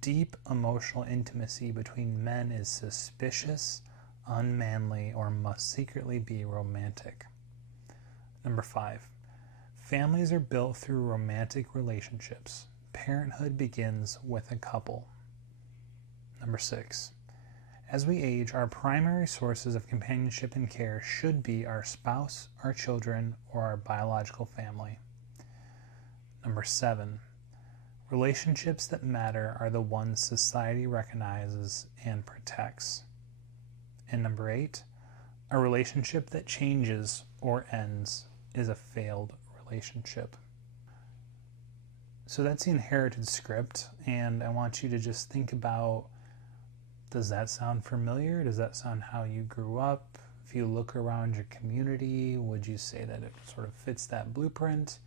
deep emotional intimacy between men is suspicious, unmanly, or must secretly be romantic. Number 5. Families are built through romantic relationships. Parenthood begins with a couple. Number 6. As we age, our primary sources of companionship and care should be our spouse, our children, or our biological family. Number 7. Relationships that matter are the ones society recognizes and protects. And number 8. A relationship that changes or ends is a failed relationship. So that's the inherited script, and I want you to just think about, does that sound familiar? Does that sound how you grew up? If you look around your community, would you say that it sort of fits that blueprint?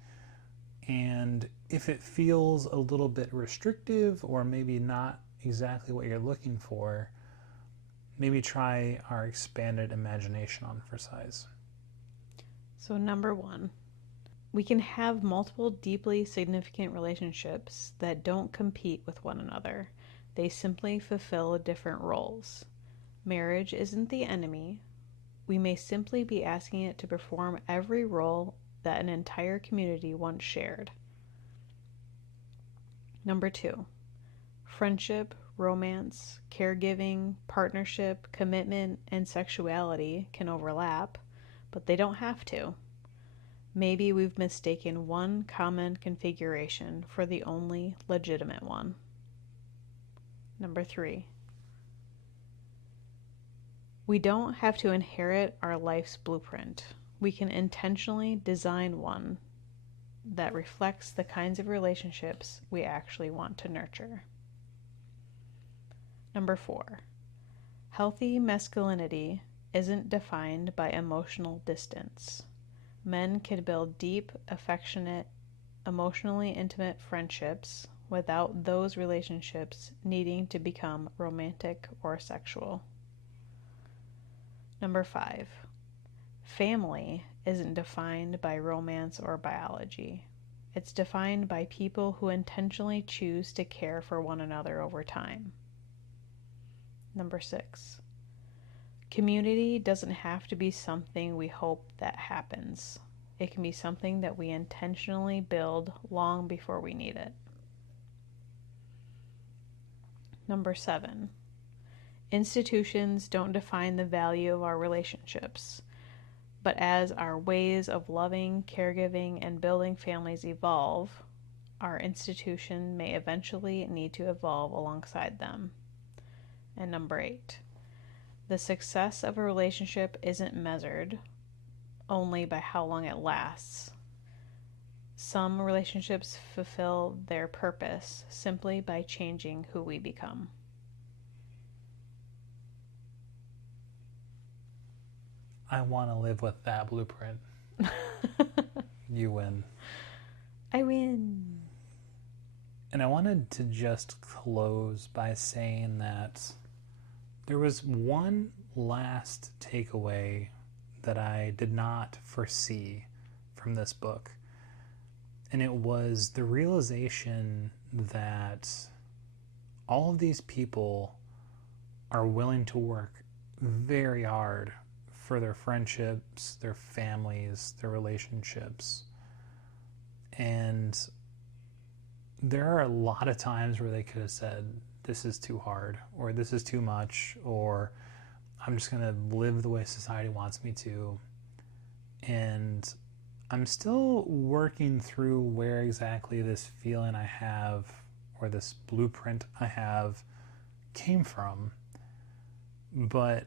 And if it feels a little bit restrictive or maybe not exactly what you're looking for, maybe try our expanded imagination on for size. So number 1, we can have multiple deeply significant relationships that don't compete with one another. They simply fulfill different roles. Marriage isn't the enemy. We may simply be asking it to perform every role that an entire community once shared. Number 2, friendship, romance, caregiving, partnership, commitment, and sexuality can overlap, but they don't have to. Maybe we've mistaken one common configuration for the only legitimate one. Number 3, we don't have to inherit our life's blueprint. We can intentionally design one that reflects the kinds of relationships we actually want to nurture. Number 4, healthy masculinity isn't defined by emotional distance. Men can build deep, affectionate, emotionally intimate friendships without those relationships needing to become romantic or sexual. Number 5, family isn't defined by romance or biology. It's defined by people who intentionally choose to care for one another over time. Number 6, community doesn't have to be something we hope that happens. It can be something that we intentionally build long before we need it. Number 7, institutions don't define the value of our relationships, but as our ways of loving, caregiving, and building families evolve, our institution may eventually need to evolve alongside them. And number 8, the success of a relationship isn't measured only by how long it lasts. Some relationships fulfill their purpose simply by changing who we become. I want to live with that blueprint. You win. I win. And I wanted to just close by saying that there was one last takeaway that I did not foresee from this book. And it was the realization that all of these people are willing to work very hard for their friendships, their families, their relationships. And there are a lot of times where they could have said, this is too hard, or this is too much, or I'm just going to live the way society wants me to. And I'm still working through where exactly this feeling I have, or this blueprint I have, came from. But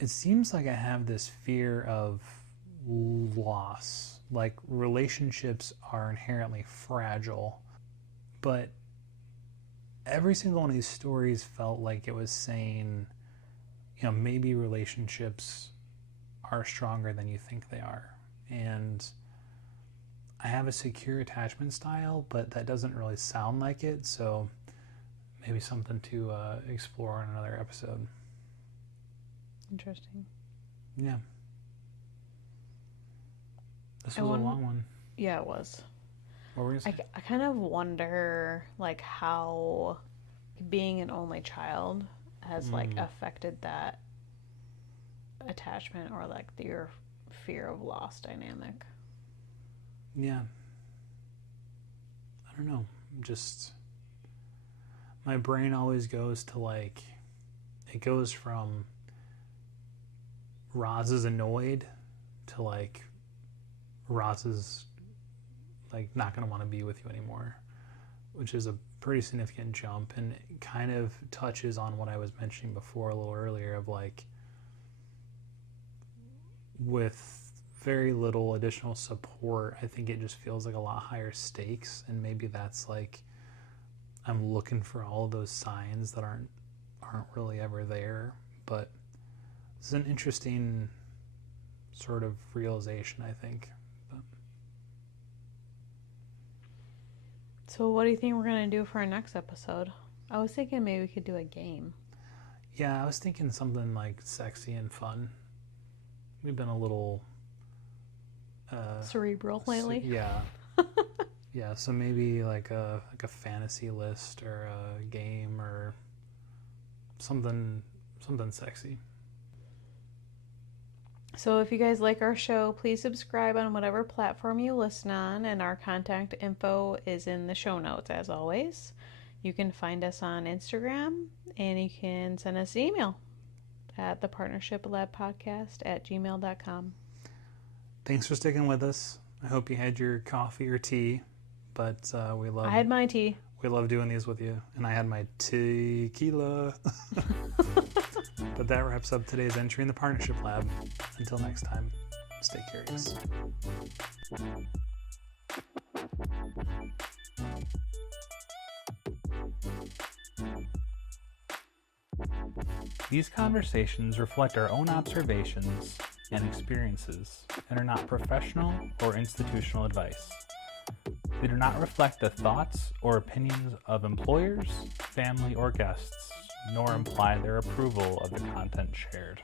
it seems like I have this fear of loss. Like, relationships are inherently fragile. But every single one of these stories felt like it was saying, maybe relationships are stronger than you think they are. And I have a secure attachment style, but that doesn't really sound like it. So maybe something to explore in another episode. Interesting. Yeah. This was a long one. Yeah, it was. What were you saying? I kind of wonder, how being an only child has like affected that attachment or like your fear of loss dynamic. Yeah. I don't know. Just my brain always goes to like, it goes from Roz is annoyed to like Roz is like not going to want to be with you anymore, which is a pretty significant jump, and it kind of touches on what I was mentioning before a little earlier of like, with very little additional support, I think it just feels like a lot higher stakes, and maybe that's like I'm looking for all of those signs that aren't really ever there. But it's an interesting sort of realization, I think. But. So what do you think we're going to do for our next episode? I was thinking maybe we could do a game. Yeah, I was thinking something like sexy and fun. We've been a little cerebral lately. Yeah. Yeah, so maybe like a fantasy list or a game or something sexy. So if you guys like our show, please subscribe on whatever platform you listen on, and our contact info is in the show notes as always. You can find us on Instagram, and you can send us an email at thepartnershiplabpodcast@gmail.com. Thanks for sticking with us. I hope you had your coffee or tea, but I had my tea. We love doing these with you, and I had my tequila. But that wraps up today's entry in the Partnership Lab. Until next time, stay curious. These conversations reflect our own observations and experiences and are not professional or institutional advice. They do not reflect the thoughts or opinions of employers, family, or guests, nor imply their approval of the content shared.